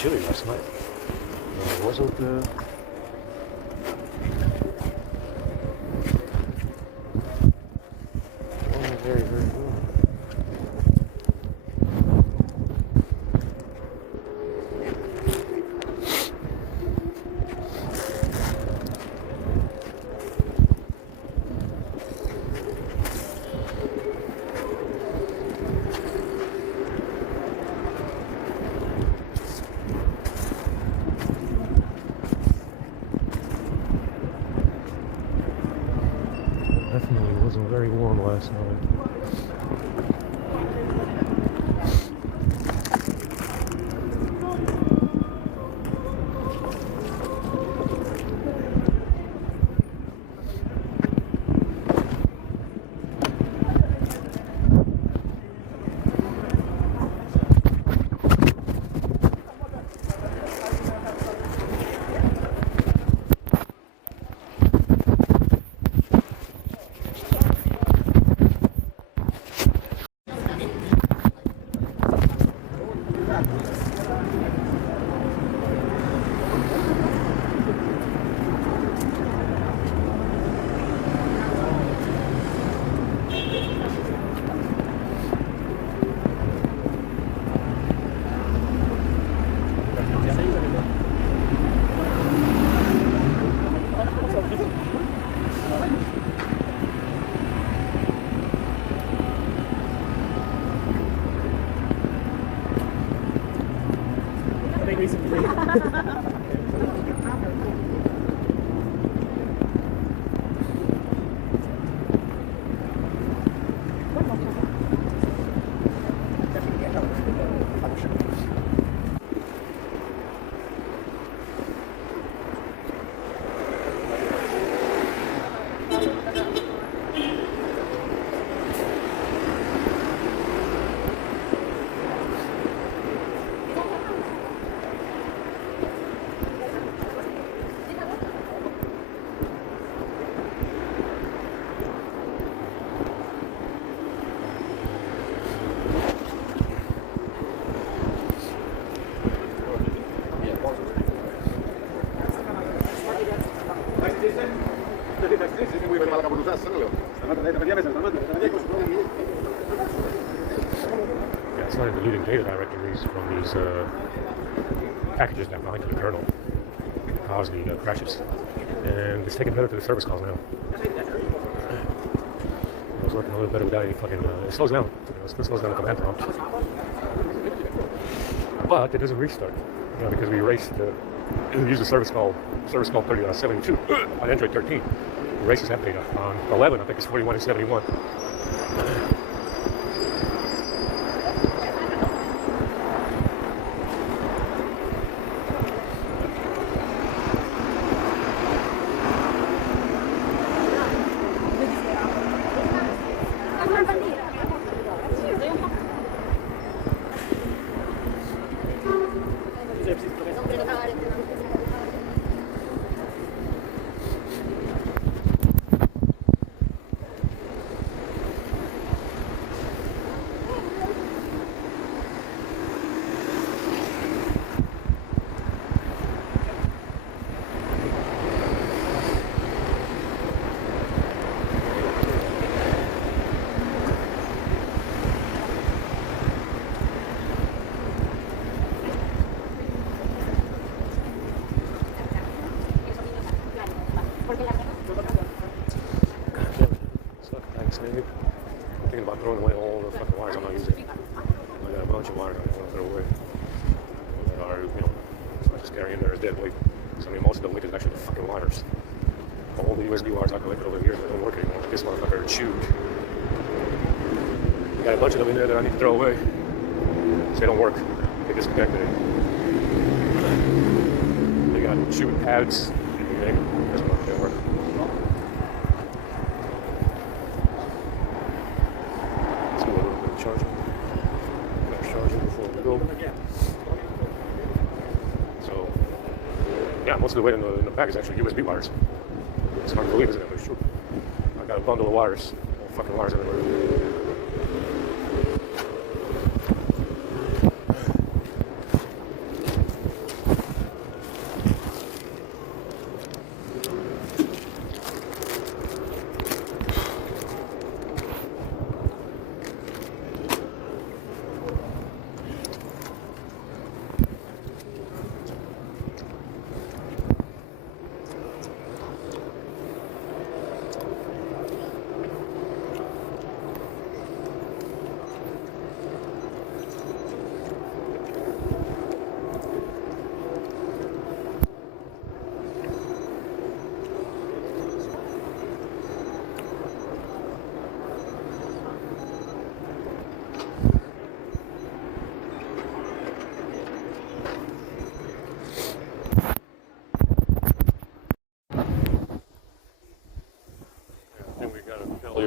chilly last night. It wasn't. Very, very warm. Definitely wasn't very warm last night. Yeah, it's not deleting data directories from these packages that bind to the kernel cause the crashes. And it's taking better to the service calls now. It was working a little better without any fucking... it slows down. It still slows down the command prompt. But it doesn't restart. Because we erased we used the service call 3072 on Android 13. Erases that data. On 11, I think it's 41 and 71. I'm thinking about throwing away all the fucking wires I'm not using. I got a bunch of wires I want to throw away that are, just carrying there as dead weight. So, most of the weight is actually the fucking wires. All the USB wires I collected over the years that don't work anymore. This motherfucker chewed. I got a bunch of them in there that I need to throw away. So they don't work. They disconnected. They got chewed pads. This one didn't work. Let's do a little bit of charging. Charging before we go. So, yeah, most of the weight in the pack is actually USB wires. It's hard to believe, isn't it? But it's true. I got a bundle of wires. All fucking wires everywhere.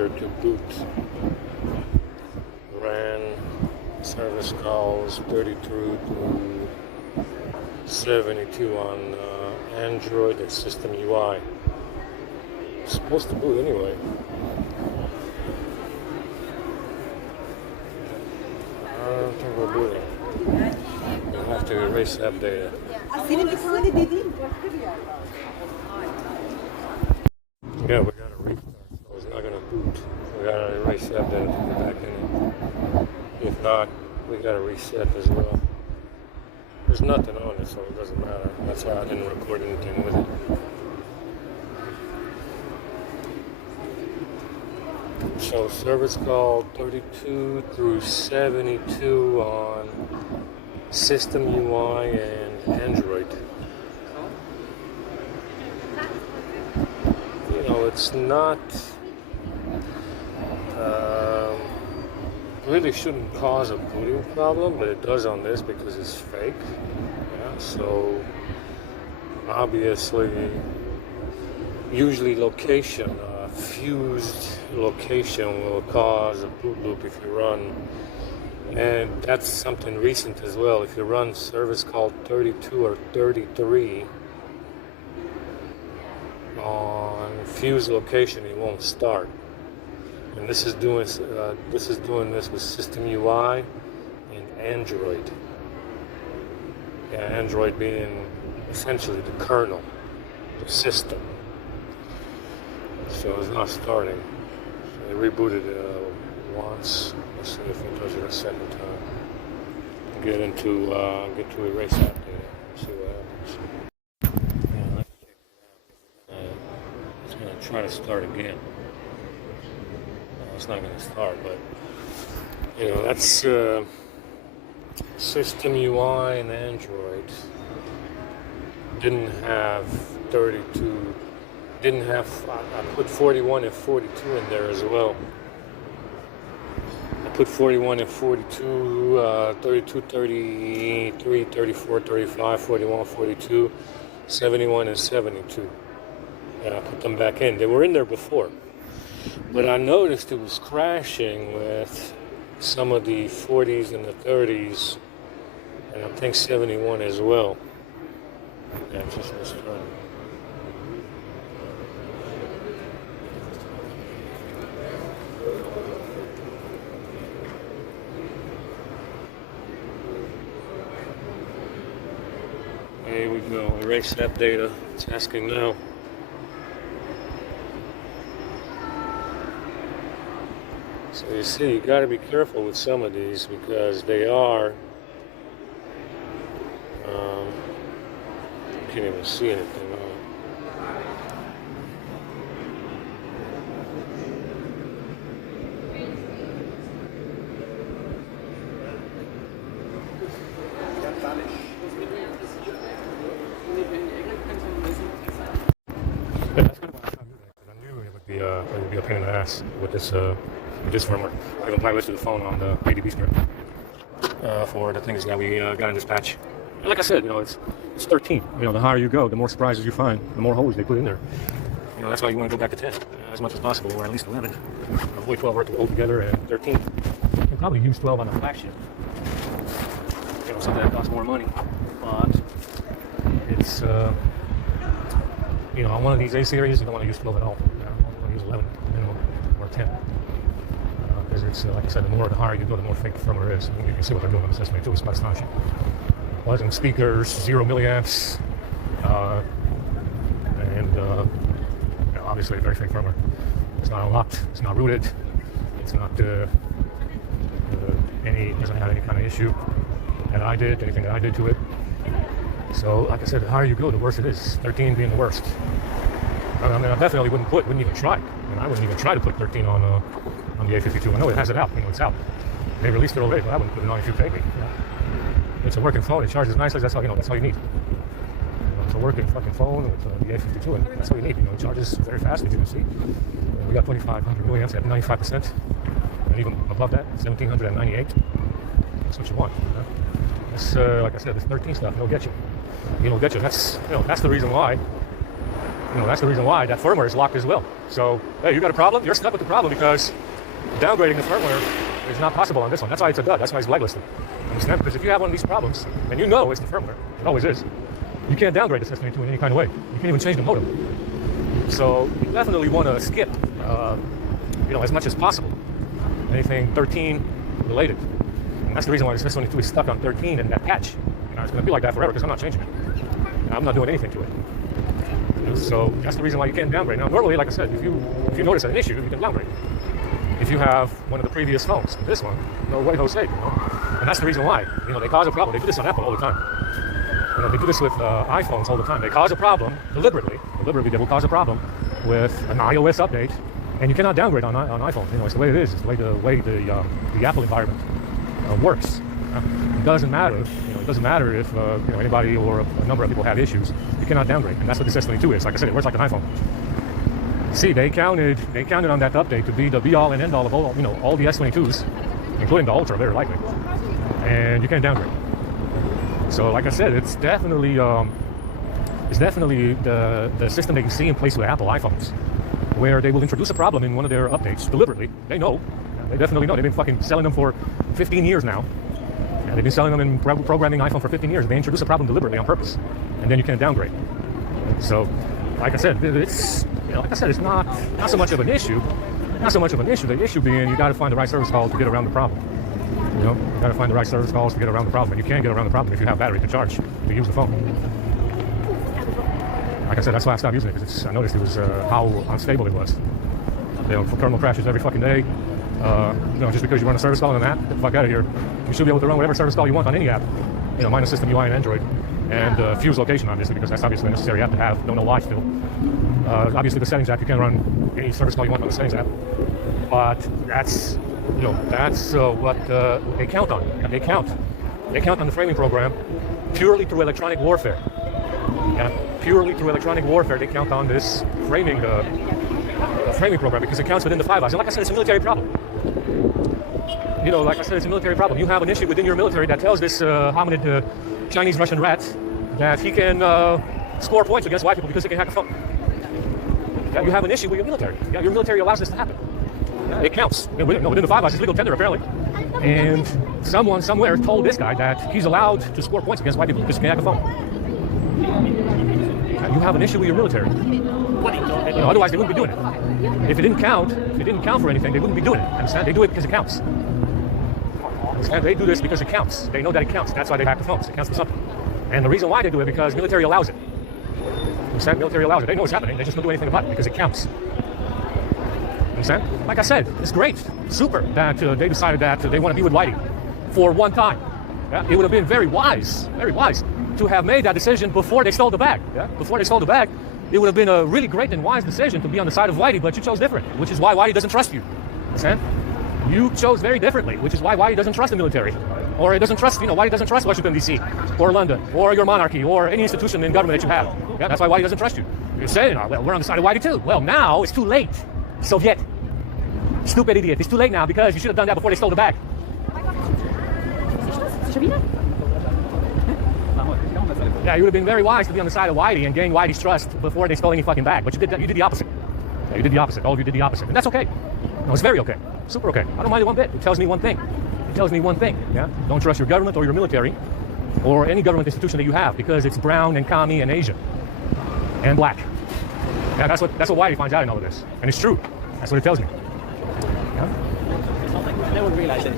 clear to boot. Ran service calls 32 to 72 on Android and System UI. It's supposed to boot anyway. I don't think we're booting. We'll have to erase that data. Yeah, we gotta restart, so it's not gonna boot. We gotta erase that data to get back in it. If not, we gotta reset as well. There's nothing on it, so it doesn't matter. That's why I didn't record anything with it. So service call 32 through 72 on System UI and Android. You know, it's not really shouldn't cause a booting problem, but it does on this because it's fake. Yeah, so obviously, usually location, fused location will cause a boot loop if you run, and that's something recent as well. If you run service call 32 or 33 on fused location, it won't start. And this is doing this with System UI and Android. Yeah, Android being essentially the kernel, the system. So it's not starting. So they rebooted it once. Let's see if it does it a second time. Get to erase that data. See what happens. Yeah, it's gonna try to start again. It's not going to start, but you know, that's System UI and Android didn't have 32, didn't have, I put 41 and 42 in there as well. I put 41 and 42, 32, 33, 34, 35, 41, 42, 71 and 72. And I put them back in. They were in there before. But I noticed it was crashing with some of the 40s and the 30s, and I think 71 as well. Yeah, it's just restarting. There we go. Erase that data. It's asking now. So you see, you got to be careful with some of these because they are. Can't even see anything. Yeah, that's kind of what I knew it would be a pain in the ass with this firmware. I can apply this to the phone on the ADB script for the things that we got in this patch. And like I said, you know, it's 13. You know, the higher you go, the more surprises you find, the more holes they put in there. You know, that's why you want to go back to 10 as much as possible, or at least 11. Avoid 12 altogether, and 13. You can probably use 12 on the flagship. You know, something that costs more money, but it's you know, on one of these A series, you don't want to use 12 at all. You want to use 11 minimum, or 10. Because it's, like I said, the higher you go, the more fake the firmware is. You can see what they're doing on this estimate too. It's quite astonishing. Buzzing speakers, 0 milliamps, and you know, obviously a very fake firmware. It's not unlocked. It's not rooted. It's not doesn't have any kind of issue that I did, anything that I did to it. So, like I said, the higher you go, the worse it is. 13 being the worst. I mean, I definitely wouldn't even try. And I wouldn't even try to put 13 on the A52. I know it has it out. You know, it's out. They released it already, but I wouldn't put it on if you paid me. It's a working phone. It charges nicely. That's all you know. That's all you need. You know, it's a working fucking phone with the A52, and that's all you need. You know, it charges very fast, as you can see. And we got 2,500 milliamps at 95%, and even above that, 1,798. That's what you want. You know? That's like I said, this 13 stuff. It'll get you. It'll get you. That's the reason why that's the reason why that firmware is locked as well. So, hey, you got a problem? You're stuck with the problem because downgrading the firmware is not possible on this one. That's why it's a dud. That's why it's blacklisted. Understand? Because if you have one of these problems, and you know it's the firmware, it always is, you can't downgrade this S22 in any kind of way. You can't even change the modem. So you definitely want to skip, as much as possible, anything 13 related. And that's the reason why this S22 is stuck on 13 and that patch. It's going to be like that forever because I'm not changing it. I'm not doing anything to it. So that's the reason why you can't downgrade. Now, normally, like I said, if you notice an issue, you can downgrade. If you have one of the previous phones, this one, no way, Jose, and that's the reason why. They cause a problem. They do this on Apple all the time. They do this with iPhones all the time. They cause a problem deliberately. They will cause a problem with an iOS update, and you cannot downgrade on iPhone. It's the way it is. It's the way the Apple environment works. It doesn't matter. It doesn't matter if anybody or a number of people have issues. You cannot downgrade, and that's what this S22 is. Like I said, it works like an iPhone. See, they counted on that update to be the be all and end all of all the S22s, including the Ultra, very likely, and you can't downgrade. So, like I said, it's definitely the system that you see in place with Apple iPhones, where they will introduce a problem in one of their updates deliberately. They know. They definitely know. They've been fucking selling them for 15 years now. They've been selling them in programming iPhone for 15 years. They introduce a problem deliberately on purpose, and then you can't downgrade. So, like I said, it's it's not so much of an issue. Not so much of an issue. The issue being you got to find the right service calls to get around the problem. You got to find the right service calls to get around the problem. And you can't get around the problem if you have battery to charge to use the phone. Like I said, that's why I stopped using it, because I noticed it was how unstable it was. Kernel crashes every fucking day. Just because you run a service call on an app, get the fuck out of here. You should be able to run whatever service call you want on any app. Minus System UI and Android. And Fuse Location, obviously, because that's obviously a necessary app to have. Don't know why still. Obviously, the Settings app, you can run any service call you want on the Settings app. But that's what they count on. They count on the framing program purely through electronic warfare. Purely through electronic warfare, they count on this framing program because it counts within the 5 hours. And like I said, it's a military problem. Like I said, it's a military problem. You have an issue within your military that tells this hominid Chinese Russian rat that he can score points against white people because he can hack a phone. You have an issue with your military. Your military allows this to happen. It counts. Within the 5 hours, it's legal tender apparently. And someone somewhere told this guy that he's allowed to score points against white people because he can hack a phone. You have an issue with your military. Otherwise they wouldn't be doing it. If it didn't count for anything, they wouldn't be doing it. Understand? They do it because it counts. Understand? They do this because it counts. They know that it counts. That's why they hack the phones. It counts for something. And the reason why they do it is because military allows it. Understand? Military allows it. They know it's happening. They just don't do anything about it because it counts. Understand? Like I said, it's great, super that they decided that they want to be with Whitey for one time. It would have been very wise to have made that decision before they stole the bag. Before they stole the bag, it would have been a really great and wise decision to be on the side of Whitey, but you chose different, which is why Whitey doesn't trust you. Understand? You chose very differently, which is why Whitey doesn't trust the military. Or it doesn't trust, Whitey doesn't trust Washington, D.C., or London, or your monarchy, or any institution in government that you have. That's why Whitey doesn't trust you. You're saying, well, we're on the side of Whitey too. Well, now it's too late. Soviet. Stupid idiot. It's too late now because you should have done that before they stole the bag. Yeah, you would have been very wise to be on the side of Whitey and gain Whitey's trust before they stole any fucking bag. But you did the opposite. Yeah, you did the opposite. All of you did the opposite. And that's okay. No, it's very okay. Super okay. I don't mind it one bit. It tells me one thing. Yeah? Don't trust your government or your military or any government institution that you have because it's brown and commie and Asian and black. Yeah, that's what Whitey finds out in all of this. And it's true. That's what it tells me. Yeah? No one realized it.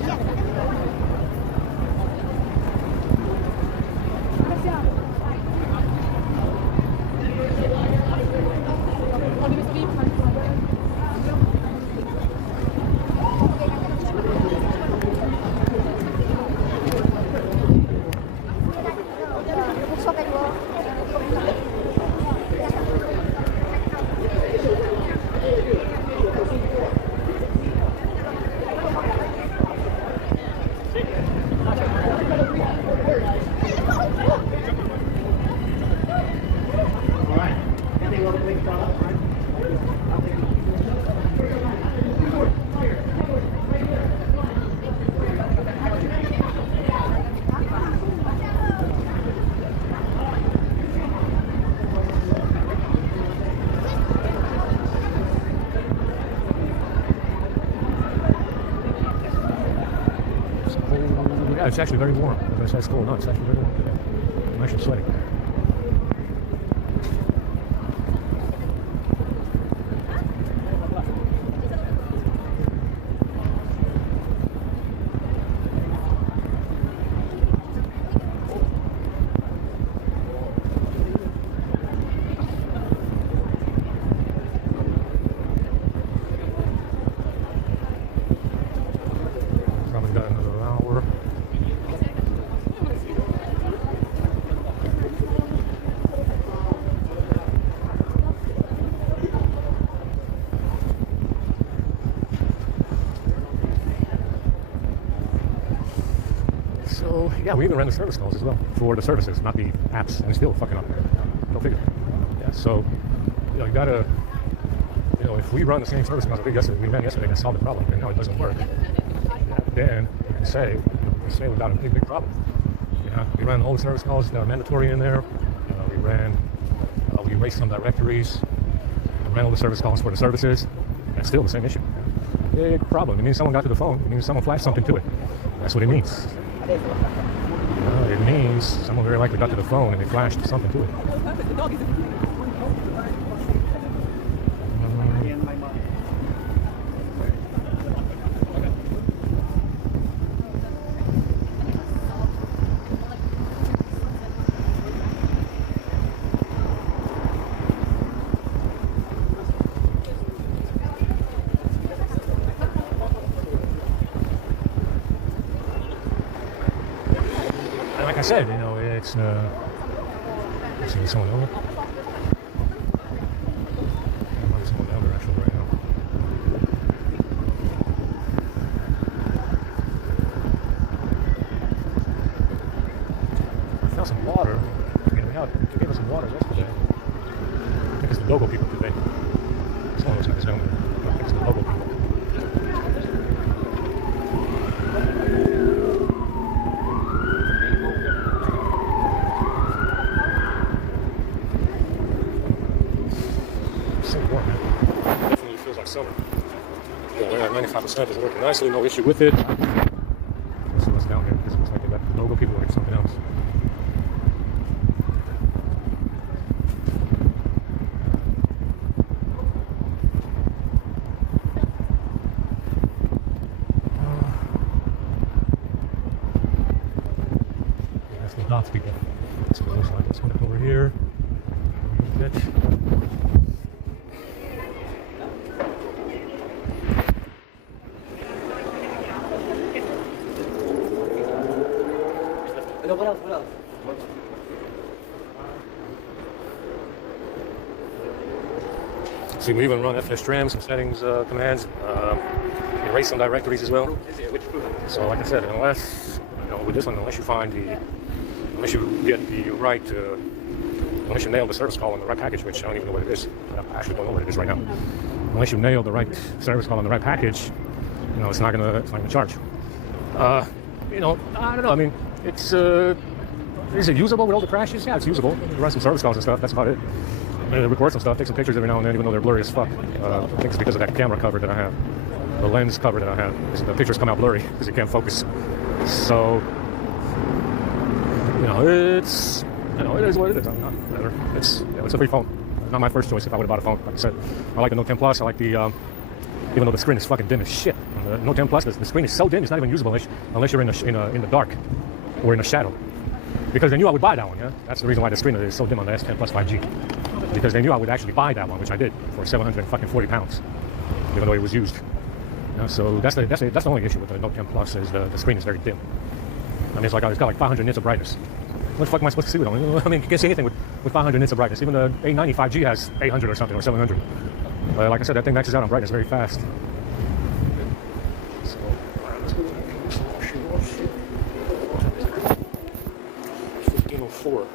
Yeah, it's actually very warm. It's cold. No, it's actually very warm today. I'm actually sweating. Probably got another hour. So yeah, we even ran the service calls as well for the services, not the apps, and it's still fucking up. Go figure. Yeah, so you gotta, if we run the same service calls we ran yesterday and solved the problem, and now it doesn't work, then we can say we got a big problem. We ran all the service calls that are mandatory in there. We erased some directories. We ran all the service calls for the services, and still the same issue. Big problem. It means someone got to the phone. It means someone flashed something to it. That's what it means. It means someone very likely got to the phone and they flashed something to it. Like I said, it's see someone over. There's someone over actually right now. I found some water. They gave us some water yesterday. I think it's the Dogo people today. Someone was down there. I think it's the Dogo people. Summer. We're at 95%. It's working nicely. No issue with it. Let's see what's down here. This looks like they got the logo people or something else. That's the dots people. That's what it looks like. Let's put it over here. What else? See, we even run FSTRAM, some settings commands, erase some directories as well. So, like I said, unless with this one, unless you get the right, unless you nail the service call on the right package, which I don't even know what it is. I actually don't know what it is right now. Unless you nail the right service call on the right package, it's not gonna charge. I don't know. I mean, is it usable with all the crashes? Yeah, it's usable. You run some service calls and stuff. That's about it. Record some stuff, take some pictures every now and then, even though they're blurry as fuck. I think it's because of that camera cover that I have, the lens cover that I have. The pictures come out blurry because you can't focus. So, it is what it is. I'm not whatever. It's a free phone. Not my first choice if I would have bought a phone. Like I said, I like the Note 10 Plus. I like the even though the screen is fucking dim as shit. The Note 10 Plus, the screen is so dim it's not even usable unless you're in the dark or in a shadow. Because they knew I would buy that one. Yeah, that's the reason why the screen is so dim on the S10 Plus 5G. Because they knew I would actually buy that one, which I did for £740, even though it was used. So that's the only issue with the Note 10 Plus is the screen is very dim. I mean, it's got like 500 nits of brightness. What the fuck am I supposed to see with them? I mean, you can't see anything with 500 nits of brightness. Even the A90 5G has 800 or something, or 700. Like I said, that thing maxes out on brightness very fast. So, 1504.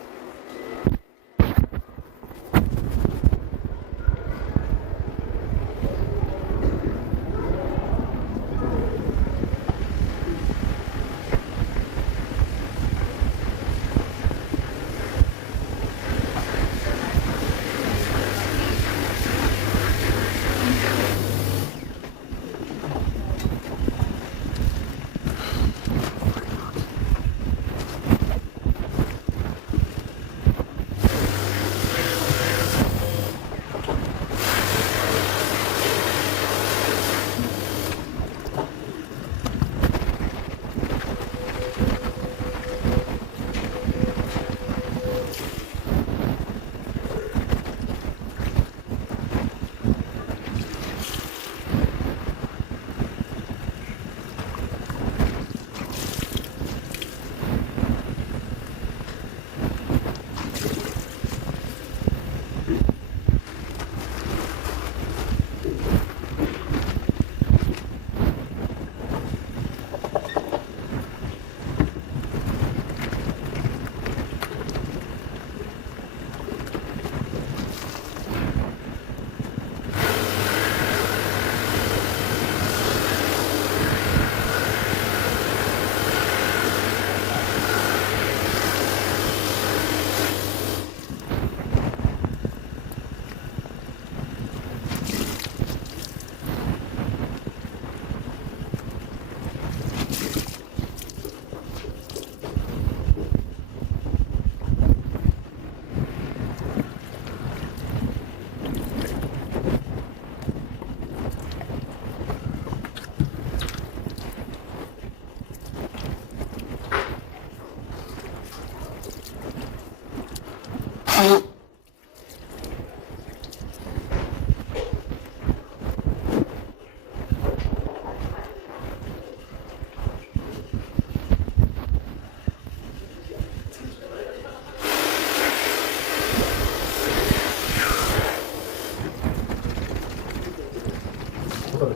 story.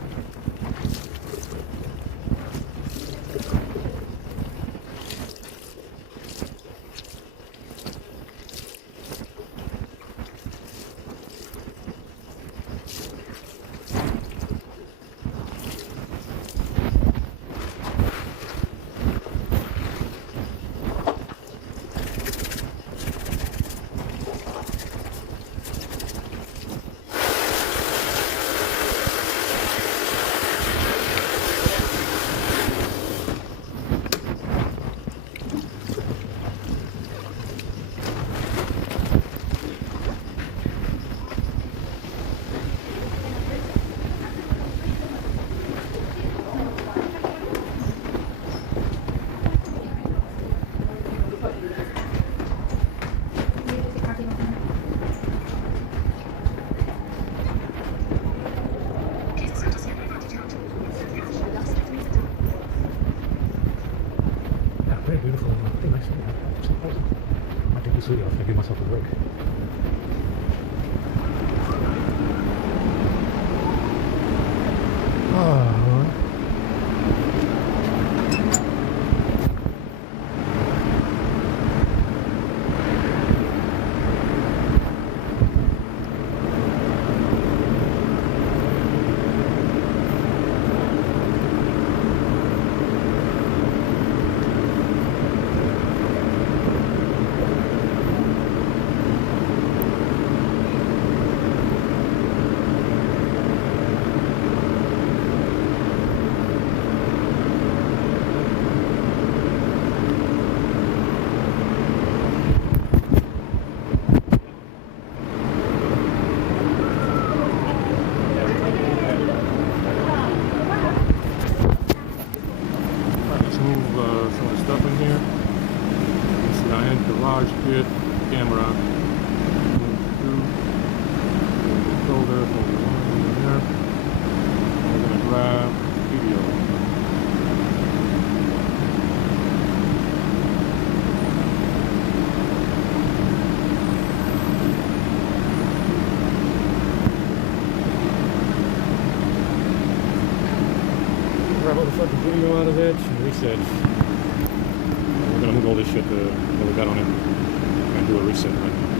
Yeah, very beautiful. I think nice. I take this video. I give myself a break. Let's move some of the stuff in here. Let's see, I entered the garage pit, camera. Move through. Folder, folder 1 in there. We're gonna grab video. Grab all the fucking video out of it and reset. We're gonna move all this shit that we got on it and do a reset. Right?